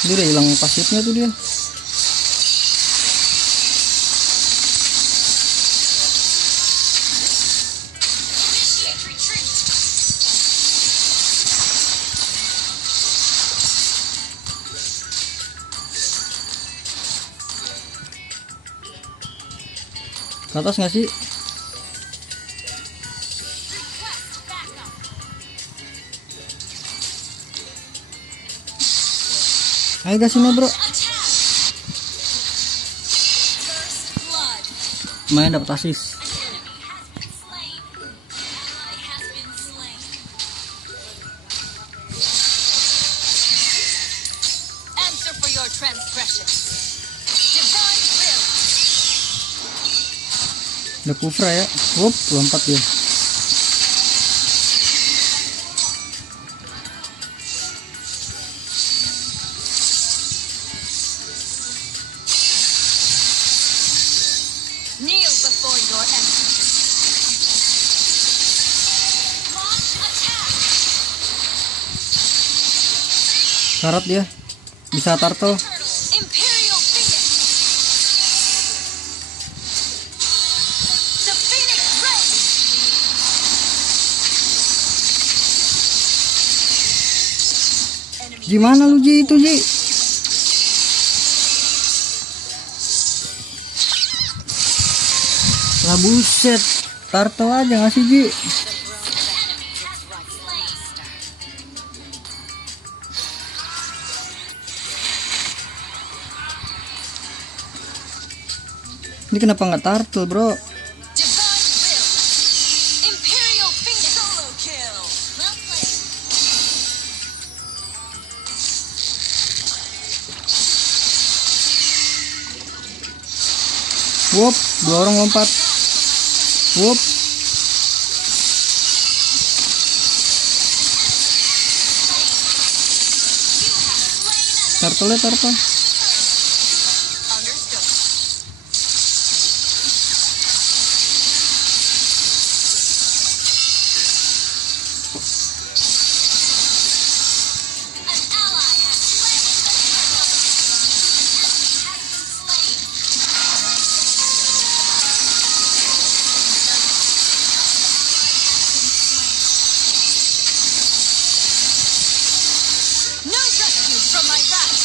Dia udah hilang pasifnya tuh dia. Initiate retreat. Ke atas nggak sih? Request backup. Ayo gas ini bro. Attack. First blood. Main dapat assist. An enemy has been slain. Ally has been slain. Answer for your transgressions. Divine will. Udah kufra ya. Wup, lompat dia. Kneel before your enemy. Launch attack. Karat dia. Bisa turtle. Turtle. Imperial Phoenix. Gimana lu Ji itu Ji? Lah buset, turtle aja nggak sih Ji? Ini kenapa nggak turtle bro? Imperial Phoenix solo kill. Well played. Wop, 2 orang lompat. Wop. Turtle. Understood. An ally has slain the turtle. No rescue from my wrath.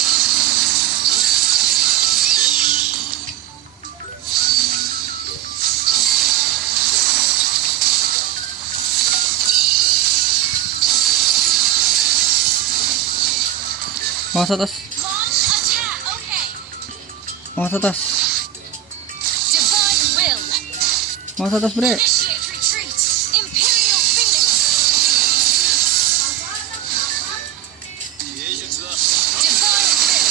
Awas atas. Launch attack. Okay. Awas atas. Divine will. Awas atas bre. Initiate retreat. Imperial Phoenix. Divine will.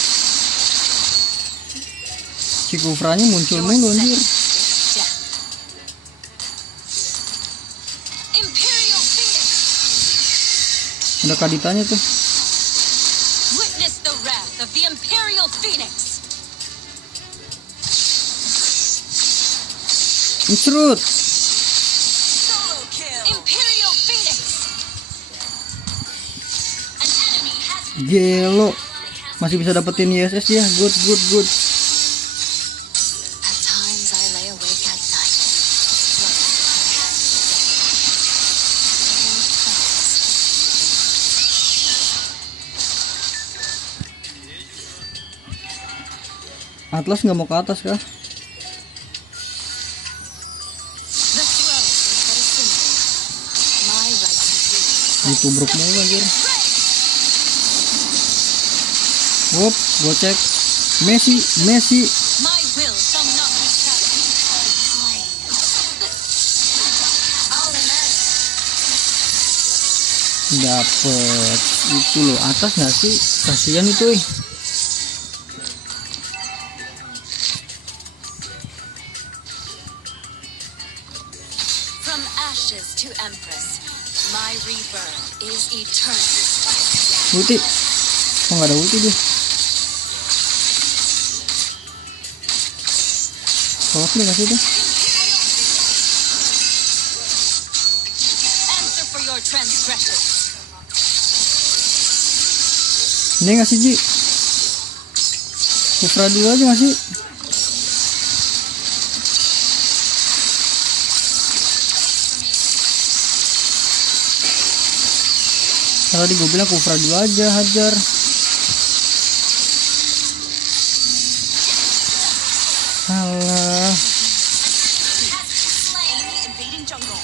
Si Kufranya muncul mulu anjir. Death. Imperial Phoenix. Ada kaditanya tuh. Witness the wrath of the Imperial Phoenix. Mencrut. Solo kill. Imperial Phoenix. An enemy has Gelo. Masih bisa dapetin ISS dia. Good. At times I lay awake at night. Atlas nggak mau ke atas kah? The throne is but a symbol. My right to rule. Ditubruk mulu anjir. Wop, gocek. Messi. My will shall not be slain. Dapet. Itu loh, atas nggak sih? Kasihan itu. From ashes to empress, my rebirth is eternal. Ulti. Kok nggak ada ulti dia? Kalau nggak sih itu? Answer for your transgressions. Ini nggak sih Ji? Kufra dulu aja nggak sih? Tadi gue bilang Kufra dulu aja, hajar. Alah. Invading jungle.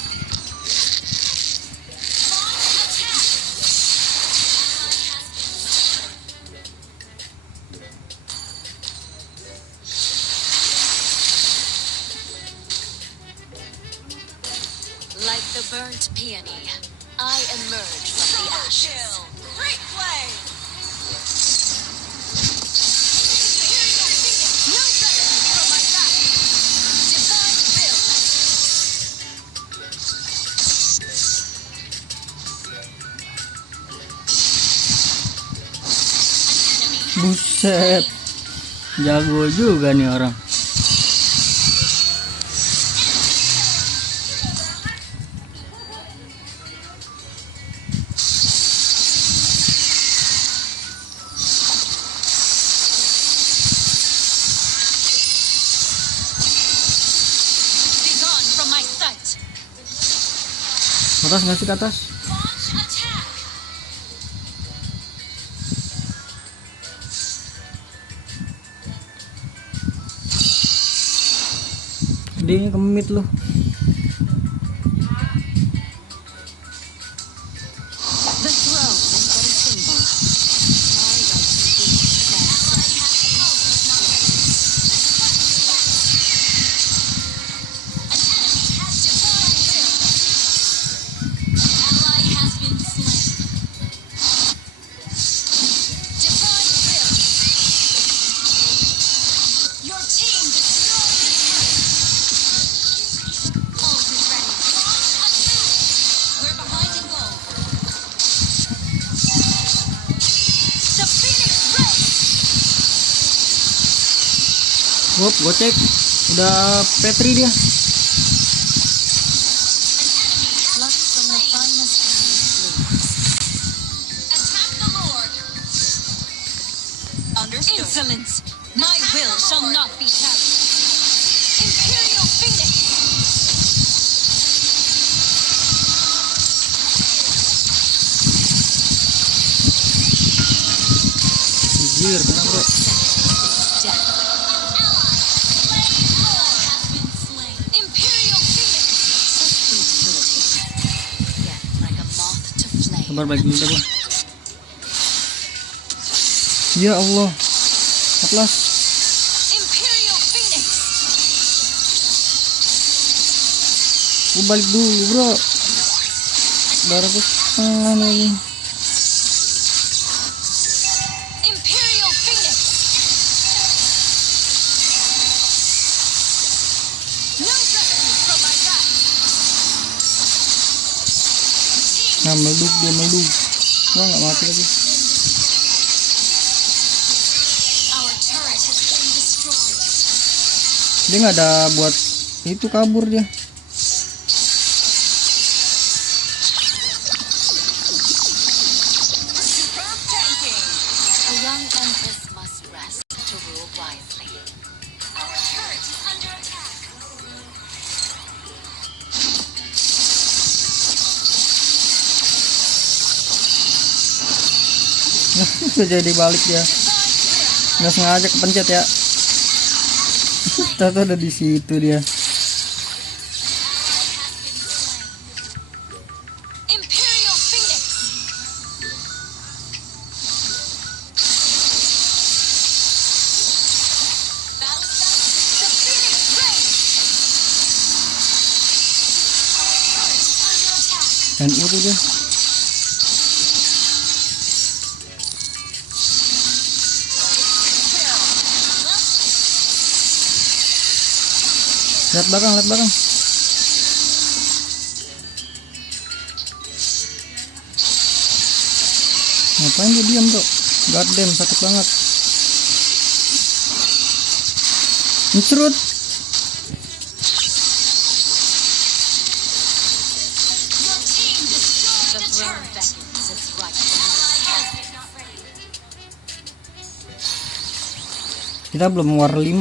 Like the burnt peony, I emerge from the ashes. Great play. No rescue from my wrath. Divine will. Buset. Jago juga nih orang. Be gone from my sight. Atas nggak sih ke atas? launch attack. gedenya kemit lu. The throne is but a symbol. My right to Ally has been slain. Divine will. Your team destroyed the turret. Ult is ready. We're behind in goal. The Phoenix Race. Gue cek udah Petri dia. plucked from the finest palace Attack the Lord. Understood. Insolence. My will shall not be challenged. Imperial Phoenix. Anjir, kena bro. Death. Imperial Phoenix. Such futility. Yet like a moth to flame. Sabar balik dulu dah gua. Ya Allah. Atlas. Imperial Phoenix. Gue balik dulu bro. Darah gue setengah nih. Imperial Phoenix. No refuge from my wrath. Nah meleduk dia meleduk. Wah nggak mati lagi. Our turret has been destroyed. Dia nggak ada buat itu, kabur dia. Superb tanking. A young empress must rest to rule wisely. Our turret is under attack. Bisa jadi balik dia. Nggak sengaja kepencet ya. Tahu ada di situ dia. Imperial Phoenix. The Phoenix Race. Our turret is under attack. NU tuh dia. Lihat belakang, lihat belakang. Ngapain dia diam bro? Goddamn, sakit banget. Mencrut. Your team destroyed The the throne turret. beckons its rightful Ally not ready. Kita belum war 5 ya. Your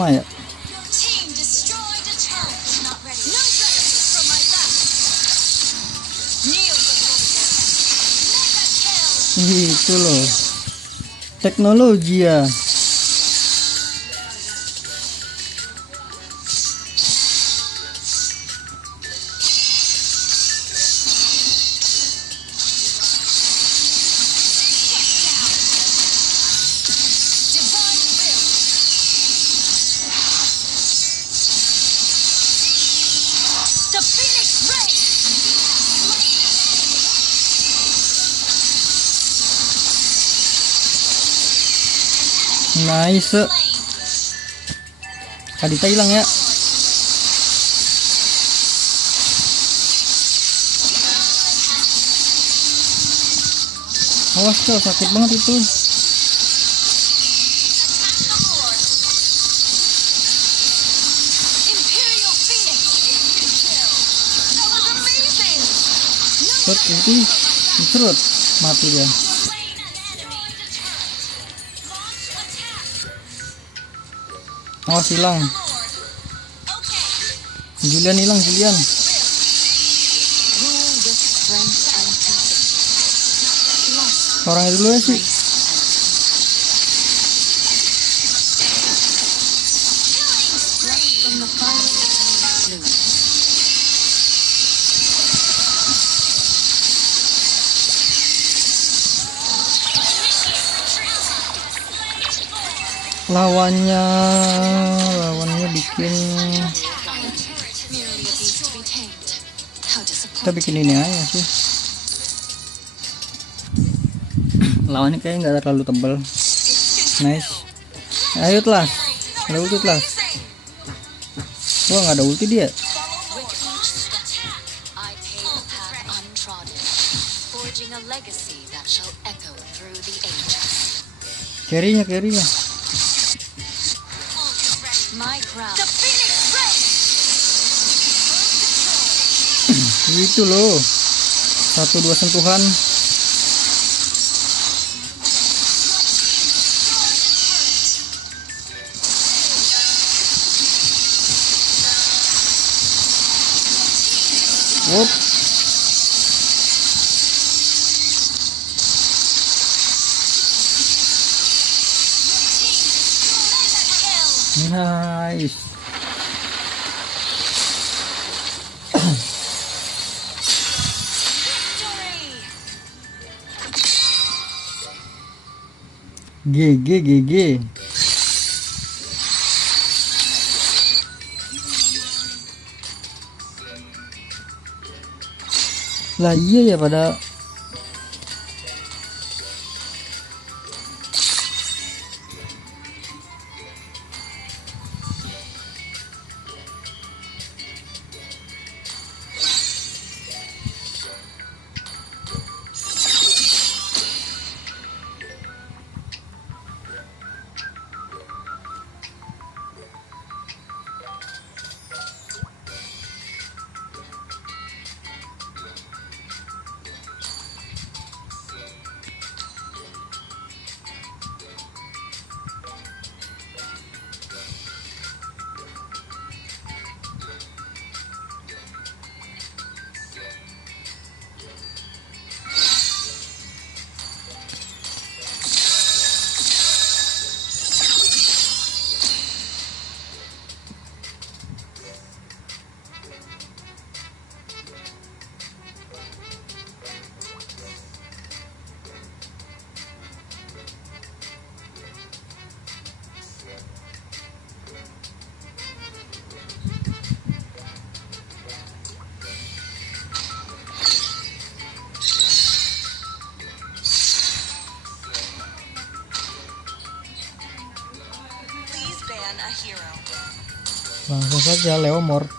team destroyed the turret. Is not ready. No refuge from my wrath. Kneel before death. Mega kill. Itu loh. Teknologi ya. Divine will. The Phoenix Race. Nice. Slain. Kadita hilang ya. Awas tuh, sakit banget itu. Attack the Lord. Imperial Phoenix. That was amazing. No Shot itu mencrut, mati dia. slain an enemy. Launch attack. Awas hilang. Lord. Okay. Julian hilang, Julian. rule with strength and precision. Lost Orangnya dulu ya sih. grace Killing spree. from the finest palace blue. lawannya bikin Merely a beast to be tamed. How kita disappointing. bikin ini aja sih. Lawannya kayaknya nggak terlalu tebal. Nice. Ayo Tlas, ada ulti Tlas. Wah nggak ada ulti dia. I pave a path untrodden, forging a legacy that shall echo through the ages. Carry-nya. My crown. Itu loh. 1-2 sentuhan. Wop. Nice. GG. Lah iya ya pada Please ban a hero. langsung saja Leomord.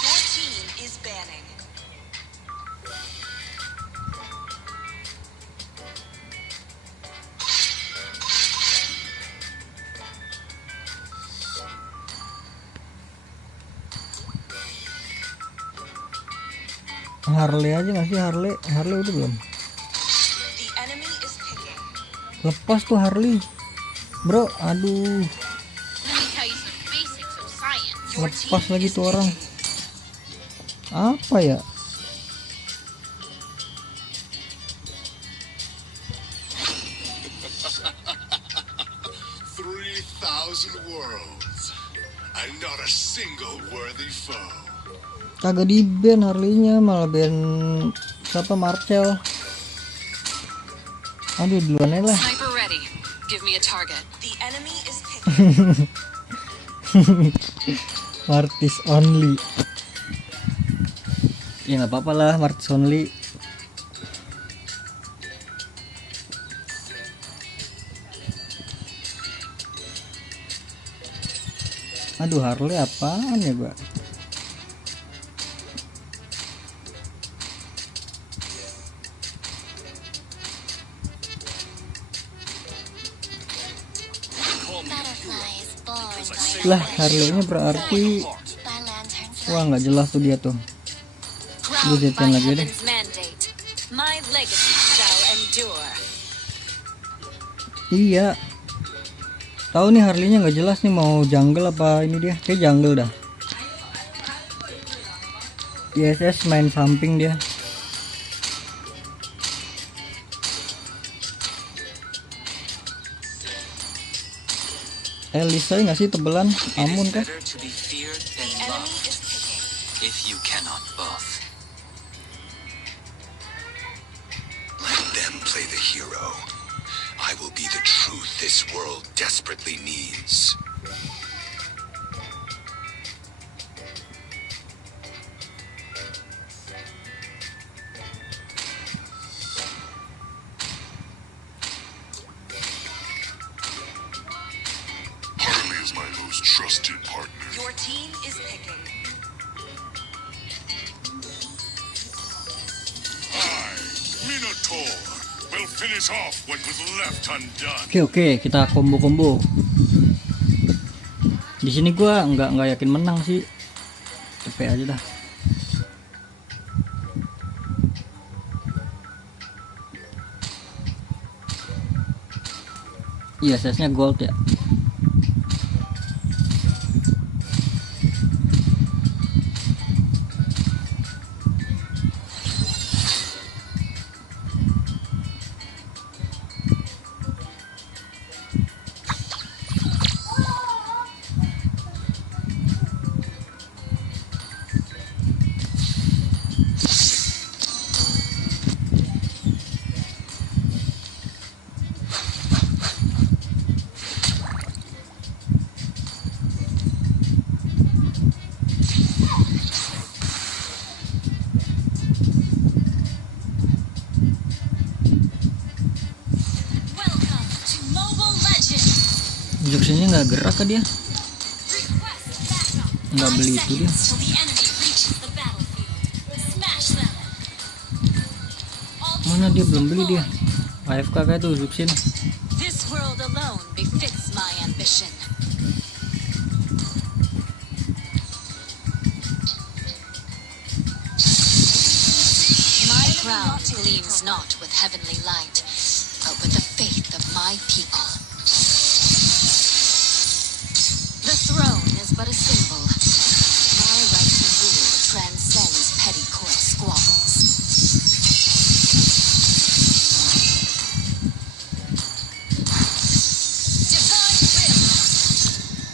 Your team is banning. Harley aja nggak sih? Harley udah belum? The enemy is picking. Lepas tuh Harley, bro. Aduh, Let me tell you some basics of science. lepas lagi tuh orang. Apa ya? Worlds, and not a single worthy foe. Kagak di ban Harley-nya, malah ban siapa, Marcel. Aduh, duluan aja lah. Sniper ready. Give me a target. The enemy is picking. Martis only. Ya nggak apa-apa lah, Martis only. Aduh, Harley apaan ya, Mbak? Butterfly is born Lah, Harley-nya berarti by lantern wah nggak jelas tuh dia tuh. Gue Crowned jadian by lagi deh. heaven's mandate, my legacy shall endure. Iya. Tahu nih Harley-nya nggak jelas nih mau jungle apa ini dia. Kayak jungle dah. ISS main samping dia. Elisa nggak sih tebelan? Amun kah? Better to be feared than loved, if you cannot both. Let them play the hero. I will be the truth this world desperately needs. Harley is my most trusted partner. Your team is picking. Minotaur will finish off what was left undone. Oke, kita combo. Di sini gua nggak yakin menang sih. Cepet aja dah. Iya, size-nya gold ya. Welcome to Mobile Legends. Instruksinya nggak gerak ke dia. Request backup. Nggak 5 beli itu dia. seconds till the enemy reaches the battlefield. Smash them. Mana dia belum beli dia. AFK kayak tuh Zuxin. This world alone befits my ambition. My crown gleams not with heavenly light, but with the faith of my people. The throne is but a symbol. My right to rule transcends petty court squabbles. Divine will.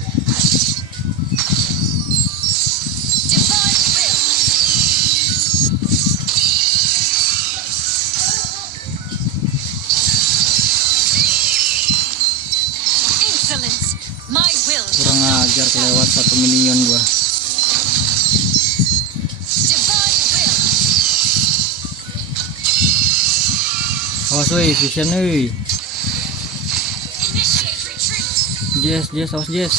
Divine will. Insolence. My will shall Kurang not ajar stand. kelewat 1 minion gua. Divine will. Awas woi, vision woi. Initiate retreat. Jess, awas Jess.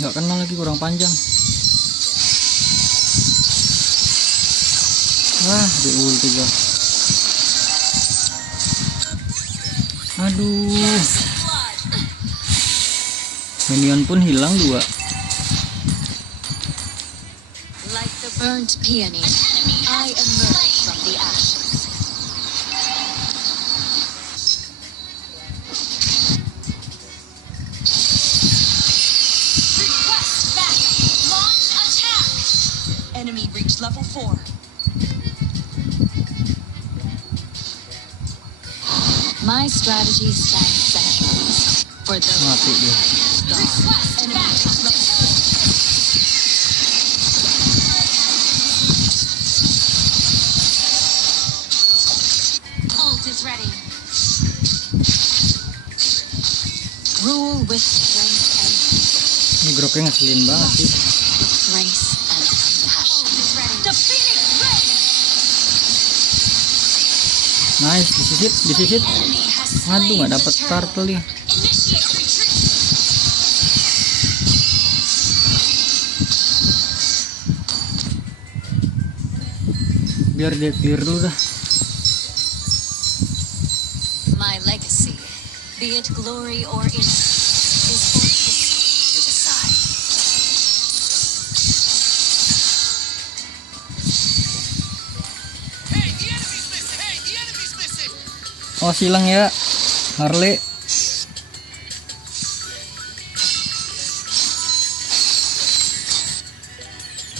Nggak kenal lagi, kurang panjang. Wah, di ulti gua. Aduh, Blood. minion pun hilang 2. Like the burnt peony, I emerge from the ashes. Request backup. Launch attack. Enemy reached level 4. My strategy spans centuries. For those Mati dia. gone. Request backup. Ult is ready. Rule with strength and conviction, Ini groknya ngeselin banget sih. with grace and compassion. Ult is ready. The Phoenix Ray. Nice, disisit. Enemy has Aduh, slain nggak the dapet turtle. turtle dia. Initiate retreat. Biar dia clear dulu dah. My legacy, be it glory or innocence, is for history to decide. Oh, silang ya, Harley.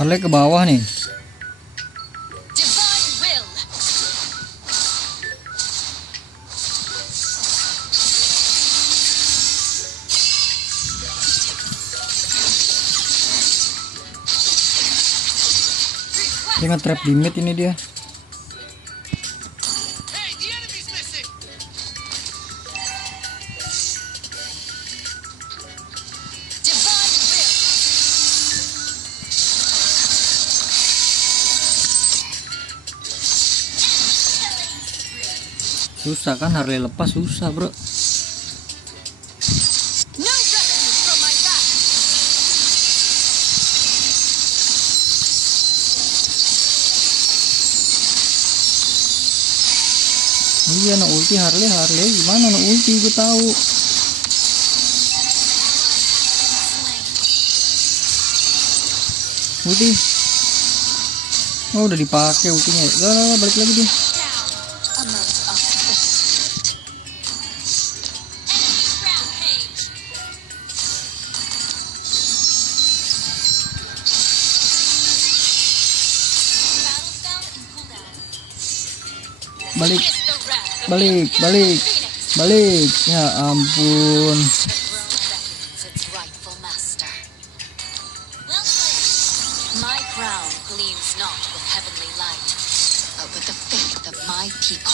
Harley ke bawah nih. Divine will. Dia nge-trap di mid ini dia. Hey, the enemy's missing. Divine will. Susah kan Harley lepas, susah bro. No rescue from my wrath. Iya no ulti Harley gimana no ulti, gue tahu. Ulti. Oh udah dipakai ultinya. Lah, balik lagi dia. A mode of pursuit. Rampage. Battle spell and cooldown. Balik, Witness the wrath of balik, the balik, Phoenix. balik. Ya ampun. The throne beckons its rightful master. Well played. My crown gleams not with heavenly light, but with the faith of my people.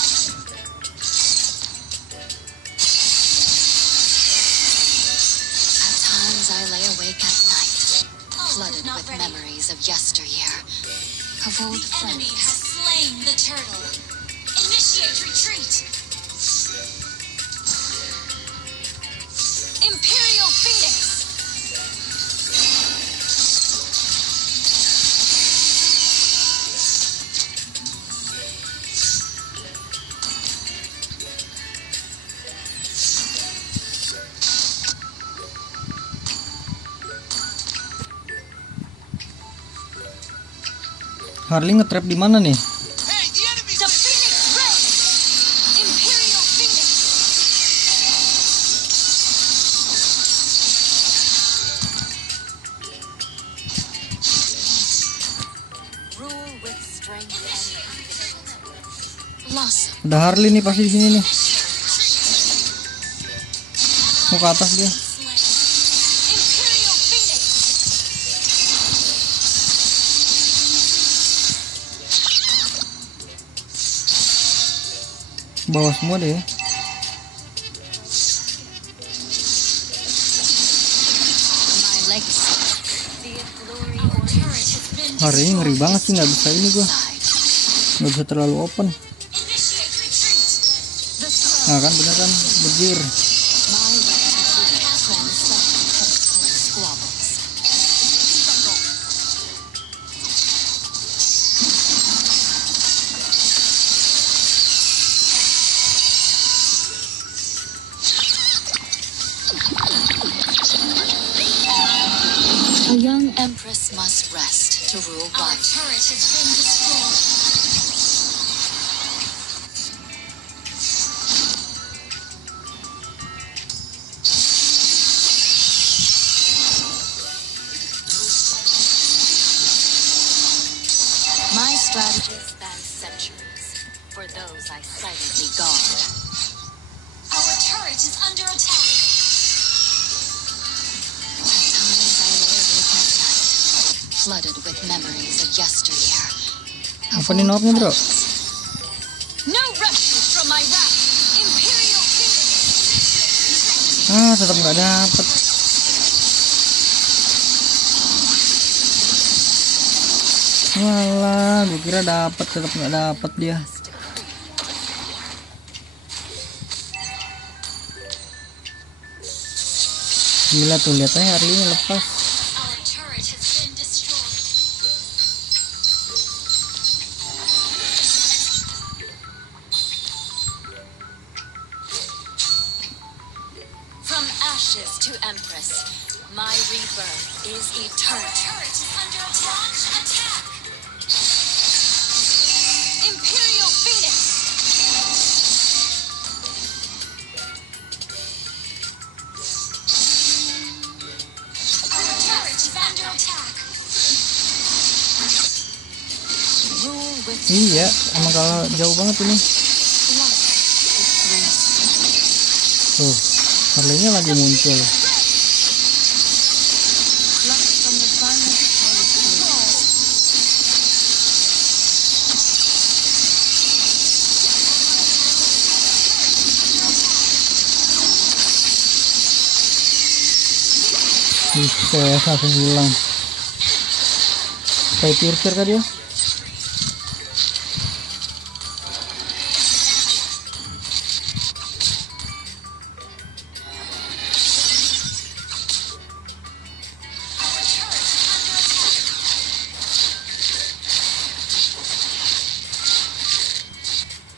At times I lay awake at night, flooded not with ready. memories of yesteryear, of old The enemy has friends. slain the turtle. Initiate retreat. Imperial Phoenix! Harley nge-trap di mana nih? Hey, the enemy's The missing. Phoenix reigns! Imperial Phoenix! Rule with strength and conviction. Blossom. Ada Harley nih pasti di sini nih. Mau ke atas dia. Imperial Phoenix! Bawah semua deh. My legacy. Be it glory or Turret has been Harley ngeri banget sih, nggak bisa ini gua. side. Nggak bisa terlalu open. initiate retreat. The throne. Nah kan bener kan, bergir. My right to rule transcends hurtful squabbles. A young empress must rest to rule Our right. turret has been destroyed. My strategy spans centuries for those I silently guard. Our turret is under attack. At times I lay awake at night, flooded with memories of yesteryear. Of Apa nih old knocknya bro? friends. No refuge from my wrath. Imperial Phoenix. Ah tetap nggak dapet. Walah, gue kira dapet, tetap nggak dapet dia. Gila tuh, lihat aja Harley-nya lepas. Our turret has been destroyed. From ashes to empress, my rebirth is Our eternal. turret is under attack. Launch attack. Imperial Phoenix. Our turret is under attack. Iya, emang kalah jauh banget ini. Tuh, Harley-nya lagi muncul. Bisa langsung hilang. Kayak piercer kan dia.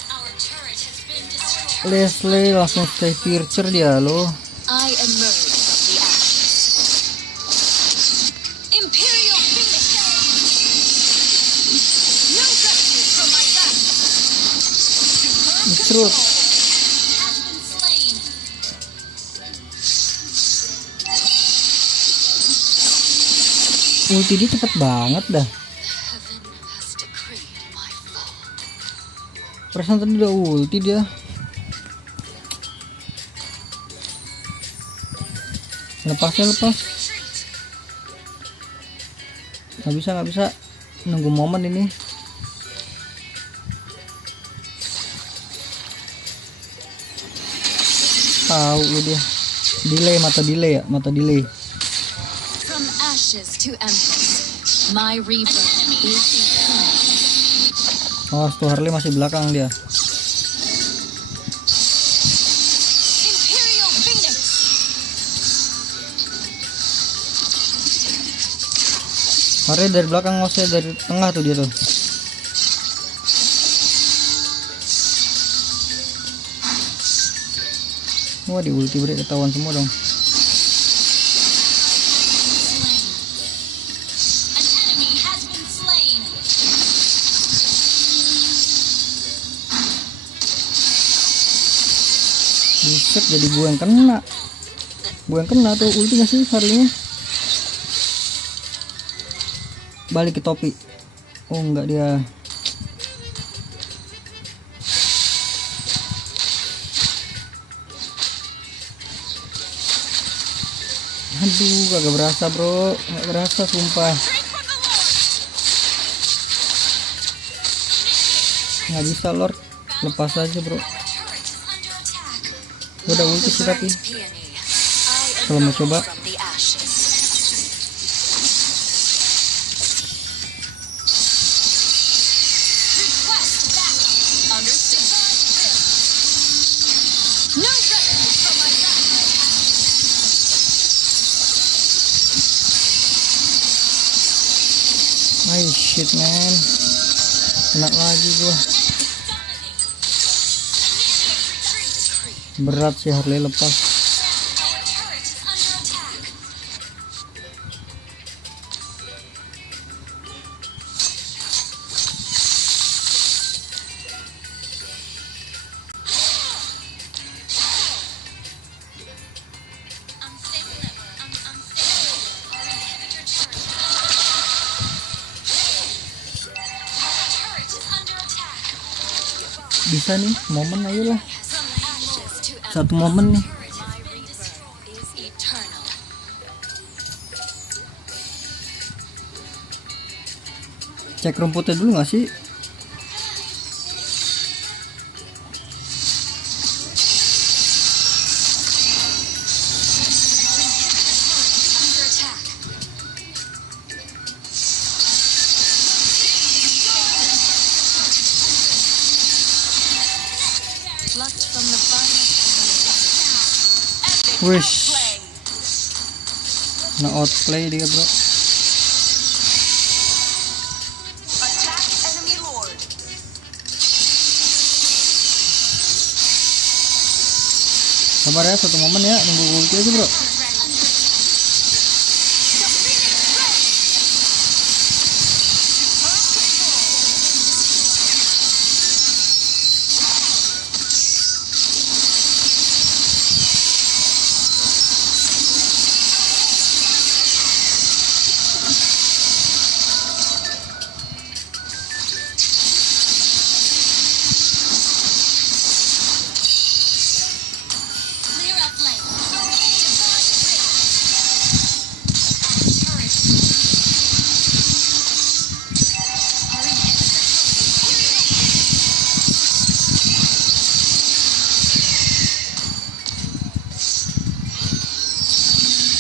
Our turret has been destroyed. Leslie langsung stay piercer dia loh. I emerge from the ashes. Imperial Phoenix! No refuge from my wrath! Terus Has been slain. ulti dia cepet banget dah. Heaven has decreed my fall. Perasaan tadi udah ulti dia. Lepasnya lepas. Nggak bisa. Nunggu momen ini. Tahu lu dia. Mata delay. From ashes to embers, my rebirth is eternal. Oh, tuh Harley masih belakang dia. Imperial Phoenix! Harley dari belakang, ngosnya dari tengah tuh dia tuh. Wah, di ulti break ketahuan semua dong. An enemy has been slain. Buset, jadi gue yang kena tuh ultinya sih Harley-nya. Balik ke topi. Oh enggak, dia aduh, kagak berasa bro, nggak berasa sumpah. Nggak bisa Lord, lepas aja bro. Udah ulti sih tapi Peony, kalau mau coba. from the ashes. Request backup. Understood. No refuge from my wrath. Ay shit man, kena lagi gua. Berat sih Harley lepas. Our turret is under attack. Unstable level. Unstable. Our inhibitor turret. Our turret is under attack. Bisa nih, momen ayo lah. From ashes to Satu momen nih. embers, my rebirth is eternal. Cek rumputnya dulu nggak sih? Under attack. Plucked from the finest paradise. Wish. Nah outplay dia bro. Attack enemy lord. Sabar ya, satu momen ya, nunggu ulti aja bro.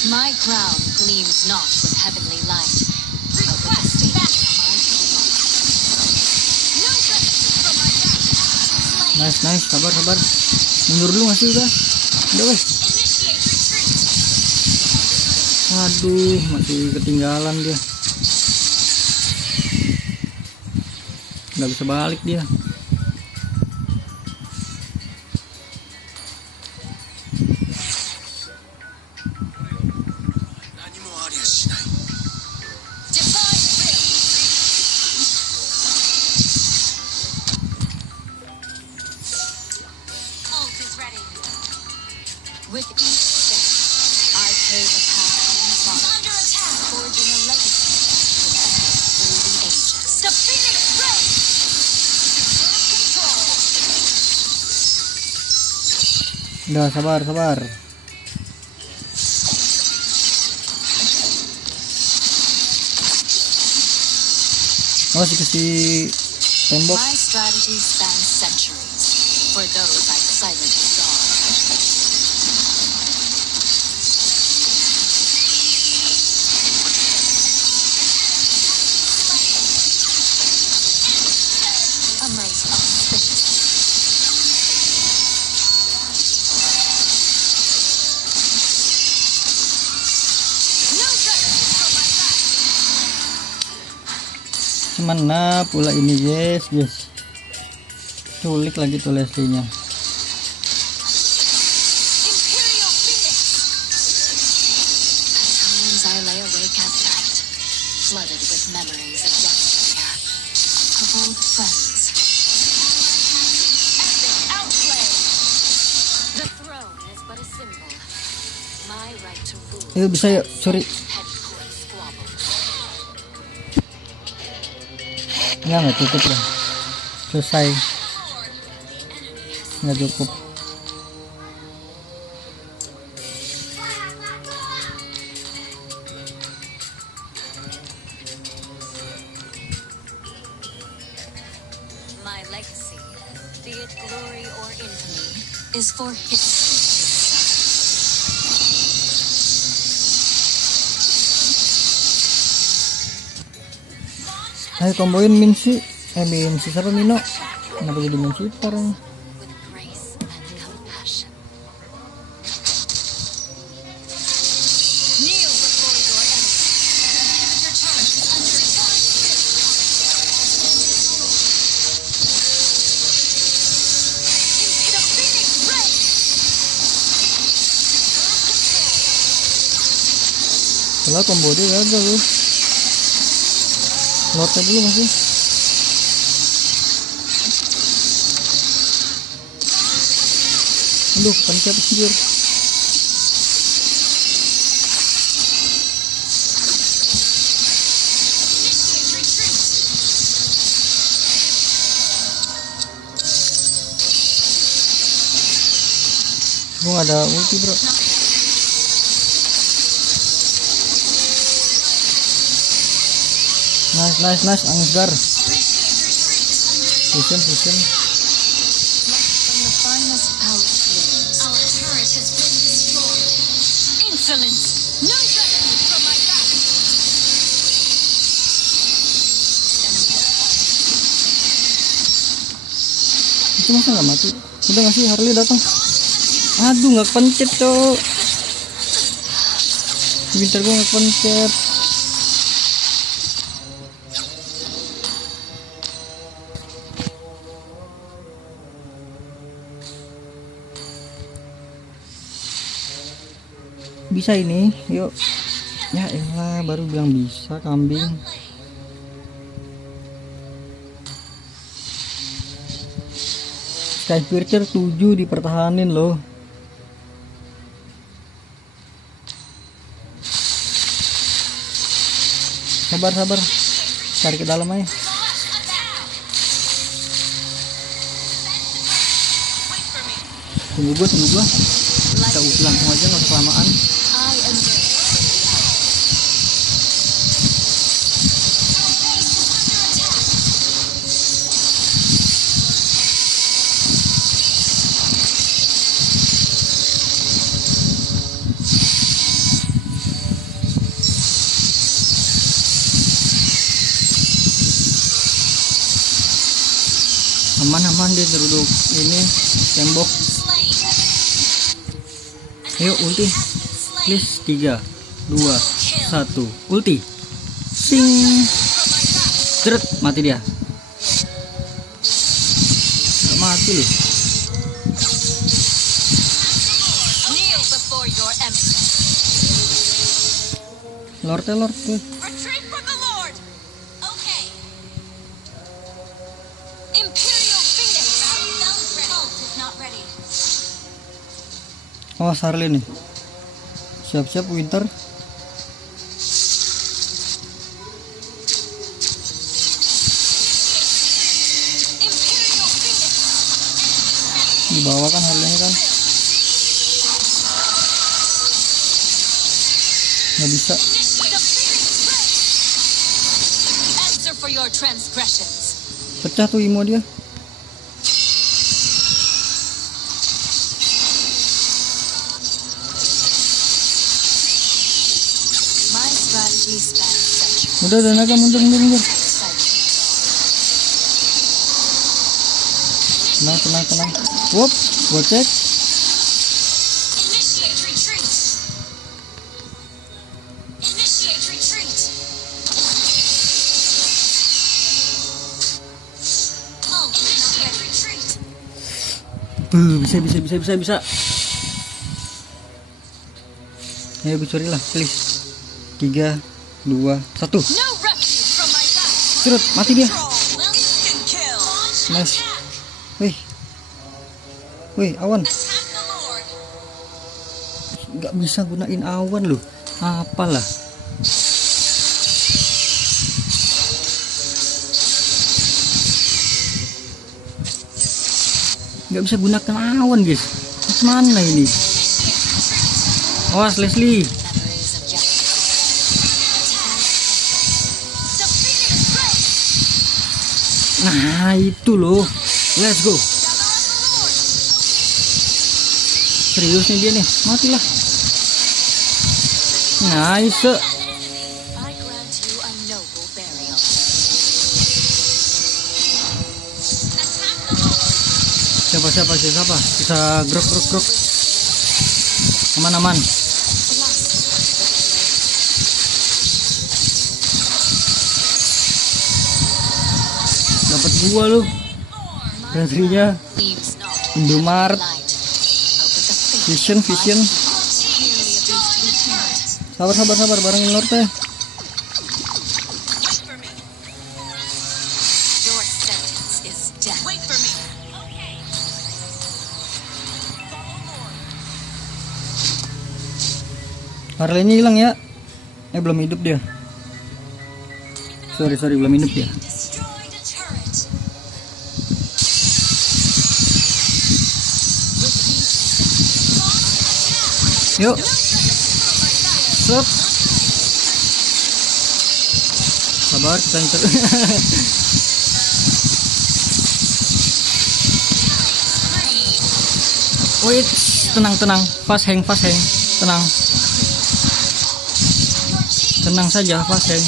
My crown gleams not with heavenly light, but with the faith of my people. No rescue from my wrath. Nice, sabar. Mundur dulu masih udah weh. Initiate retreat. Aduh, masih ketinggalan dia. Nggak bisa balik dia. Divine will. Ult is ready. With each step, I pave a path untrodden, Under attack. forging a legacy that will echo through the ages. The Phoenix Ray. Udah sabar. Oh, dikasih tembok. My strategy spans centuries for those I silently guard. A most auspicious No rescue from my wrath. Mana pula ini guys. Culik lagi tuh Leslie-nya. Imperial Phoenix. At times I lay awake at night, flooded with memories of yesteryear, of old friends. Epic outplay. The throne is but a symbol. My right to rule. Ayo bisa yuk, sorry. Petty court squabbles. Nggak cukup ya. Selesai. Nggak cukup. My legacy, be it glory or infamy, is for history to decide. Ayo komboin Minsi. Minsi siapa Mino? Kenapa jadi Minsi sekarang? With grace and compassion. Kneel before your enemy. Your turret is under attack. The Phoenix Ray. Setelah combo dia gagal lu. Lordnya dulu masih. Aduh, pencet anjir. Initiate retreat. Gua nggak ada ulti bro. Nice, angin segar. Fusion. From the finest palace blooms. Our turret has been destroyed. Insolence. No rescue from my wrath. Itu masa nggak mati? Udah nggak sih Harley datang? Aduh, nggak pencet cok. Bentar gua nggak pencet. Bisa ini, yuk. Ya elah, baru bilang bisa kambing. Skypiercer 7 dipertahanin loh. Sabar. Cari ke dalam aja. Tunggu gua. Kita ulti langsung aja, nggak usah kelamaan. I embrace from the ashes. Aman dia teruduk ini tembok. Ayo ulti. Please 3 2 1 ulti. Sing. Ceret, mati dia. Gak mati loh. Kneel before your emperor. Lord tuh. Retreat from the Lord. Okay. Imperial Phoenix. Pulse is not ready. Oh, Sarli nih. Siap-siap Winter. Imperial Phoenix. Di bawah kan Harley kan. Nggak bisa. Answer for your transgressions. Pecah tuh imo dia. My strategy spans centuries. Udah naga mundur. Tenang. Wop, gua cek. Initiate retreat. Initiate retreat. Oh, initiate retreat. Bisa. Ayo curi lah, please. 3 2 1. No refuge from my wrath. Cerut, mati dia. Instant kill. Nice. Wih, awan. Attack the Lord. Nggak bisa gunain awan loh. Apalah. Nggak bisa gunakan awan guys. Mana ini? Awas Leslie. Memories of Jack. The Phoenix Race. Nah itu loh. Let's go. Serius nih dia nih. Matilah. Nice. I grant you a noble burial. Siapa? Bisa grok. Aman. Dapat gua lu. Baterainya Leaves not Indomaret. light. But with the fate Vision. merely of these determined. Sabar barengin Lord teh. Wait for me. Your sentence is death. Wait for me. Okay. Harley-nya hilang ya. Belum hidup dia. Sorry belum hidup dia. Destroyed a turret. Yuk. Set. Sabar kita ntar. Wait, tenang. Fast hang. Tenang saja, fast hang.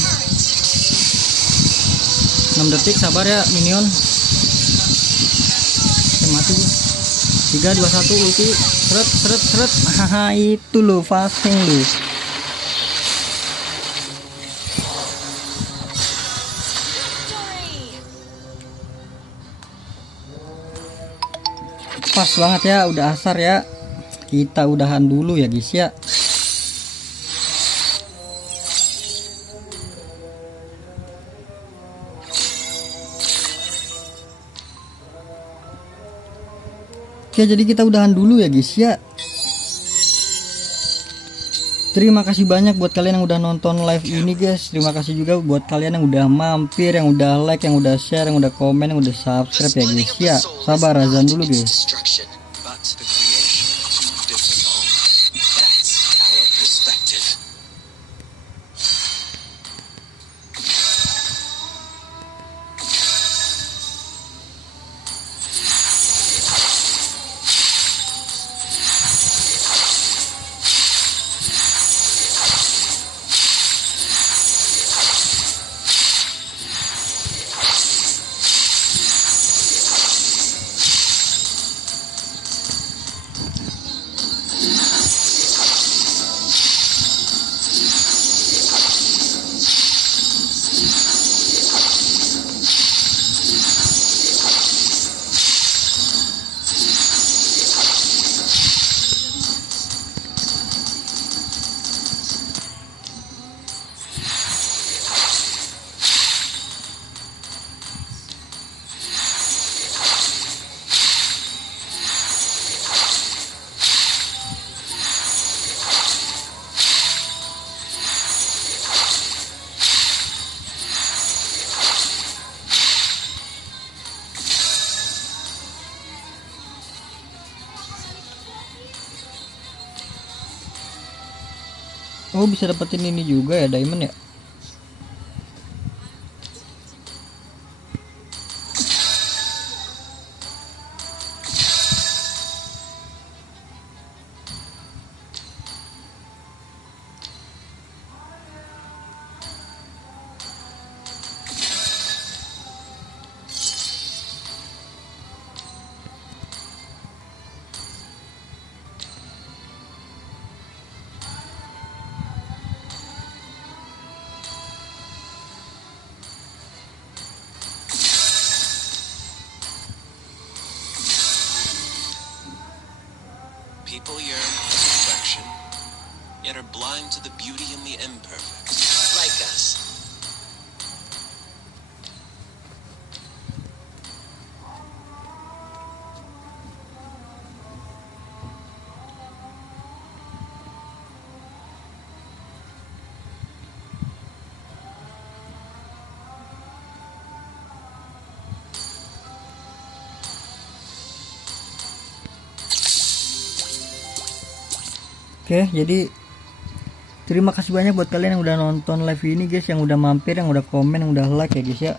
6 detik, sabar ya minion. Mati gua. 3 2 1 ulti. Seret. Haha, itu loh fast hang loh. Pas banget ya, udah asar ya. Kita udahan dulu ya guys ya. Oke, jadi kita udahan dulu ya guys ya. Terima kasih banyak buat kalian yang udah nonton live ini guys. Terima kasih juga buat kalian yang udah mampir, yang udah like, yang udah share, yang udah komen, yang udah subscribe ya guys ya. Sabar azan dulu guys. Destruction, but the creation of two different homes. That's our perspective. Oh, bisa dapetin ini juga ya, diamond ya. People yearn for perfection, yet are blind to the beauty in the imperfect. Like us. Oke, jadi terima kasih banyak buat kalian yang udah nonton live ini guys, yang udah mampir, yang udah komen, yang udah like ya guys ya.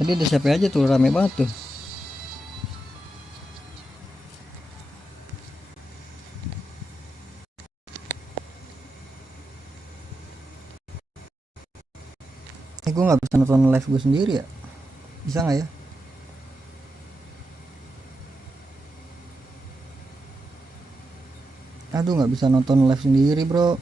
Tadi ada siapa aja tuh, rame banget tuh. Ini gue nggak bisa nonton live gue sendiri ya, bisa nggak ya? Aduh, nggak bisa nonton live sendiri bro.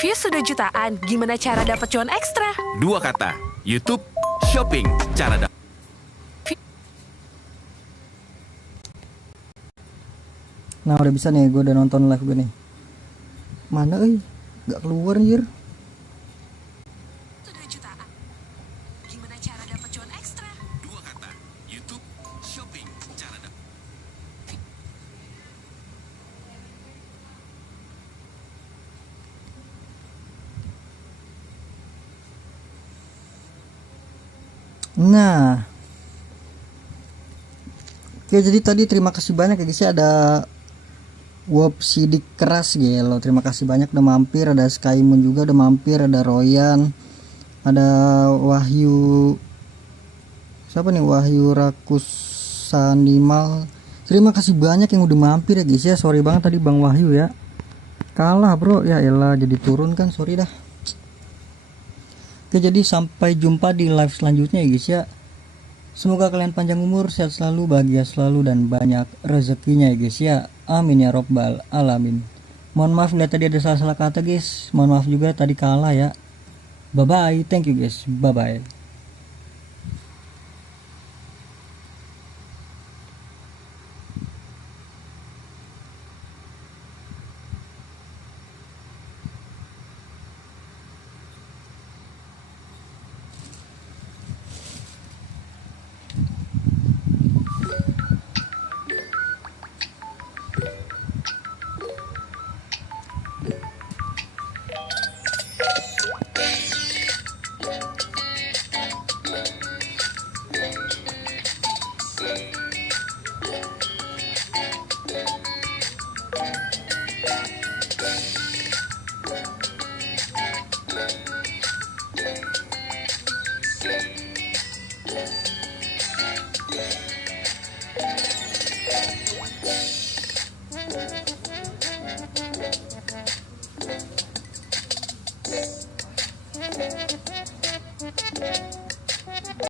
Views sudah jutaan, gimana cara dapat cuan ekstra? Dua kata, YouTube, shopping, cara dapat. Nah udah bisa nih, gue udah nonton live gue nih. Mana gak keluar anjir. Sudah jutaan, gimana cara dapat cuan ekstra? Dua kata, YouTube, shopping, cara dapat. Nah, oke, jadi tadi terima kasih banyak ya guys ya, ada Wop Sidik Keras gelo, terima kasih banyak udah mampir, ada Skymoon juga udah mampir, ada Royan, ada Wahyu, siapa nih, Wahyu Rakusanimal, terima kasih banyak yang udah mampir ya guys ya. Sorry banget tadi Bang Wahyu ya, kalah bro, ya elah jadi turun kan, sorry dah. Oke, jadi sampai jumpa di live selanjutnya ya guys ya. Semoga kalian panjang umur, sehat selalu, bahagia selalu, dan banyak rezekinya ya guys ya. Amin ya robbal alamin. Mohon maaf bila tadi ada salah-salah kata guys. Mohon maaf juga tadi kalah ya. Bye bye, thank you guys, bye bye.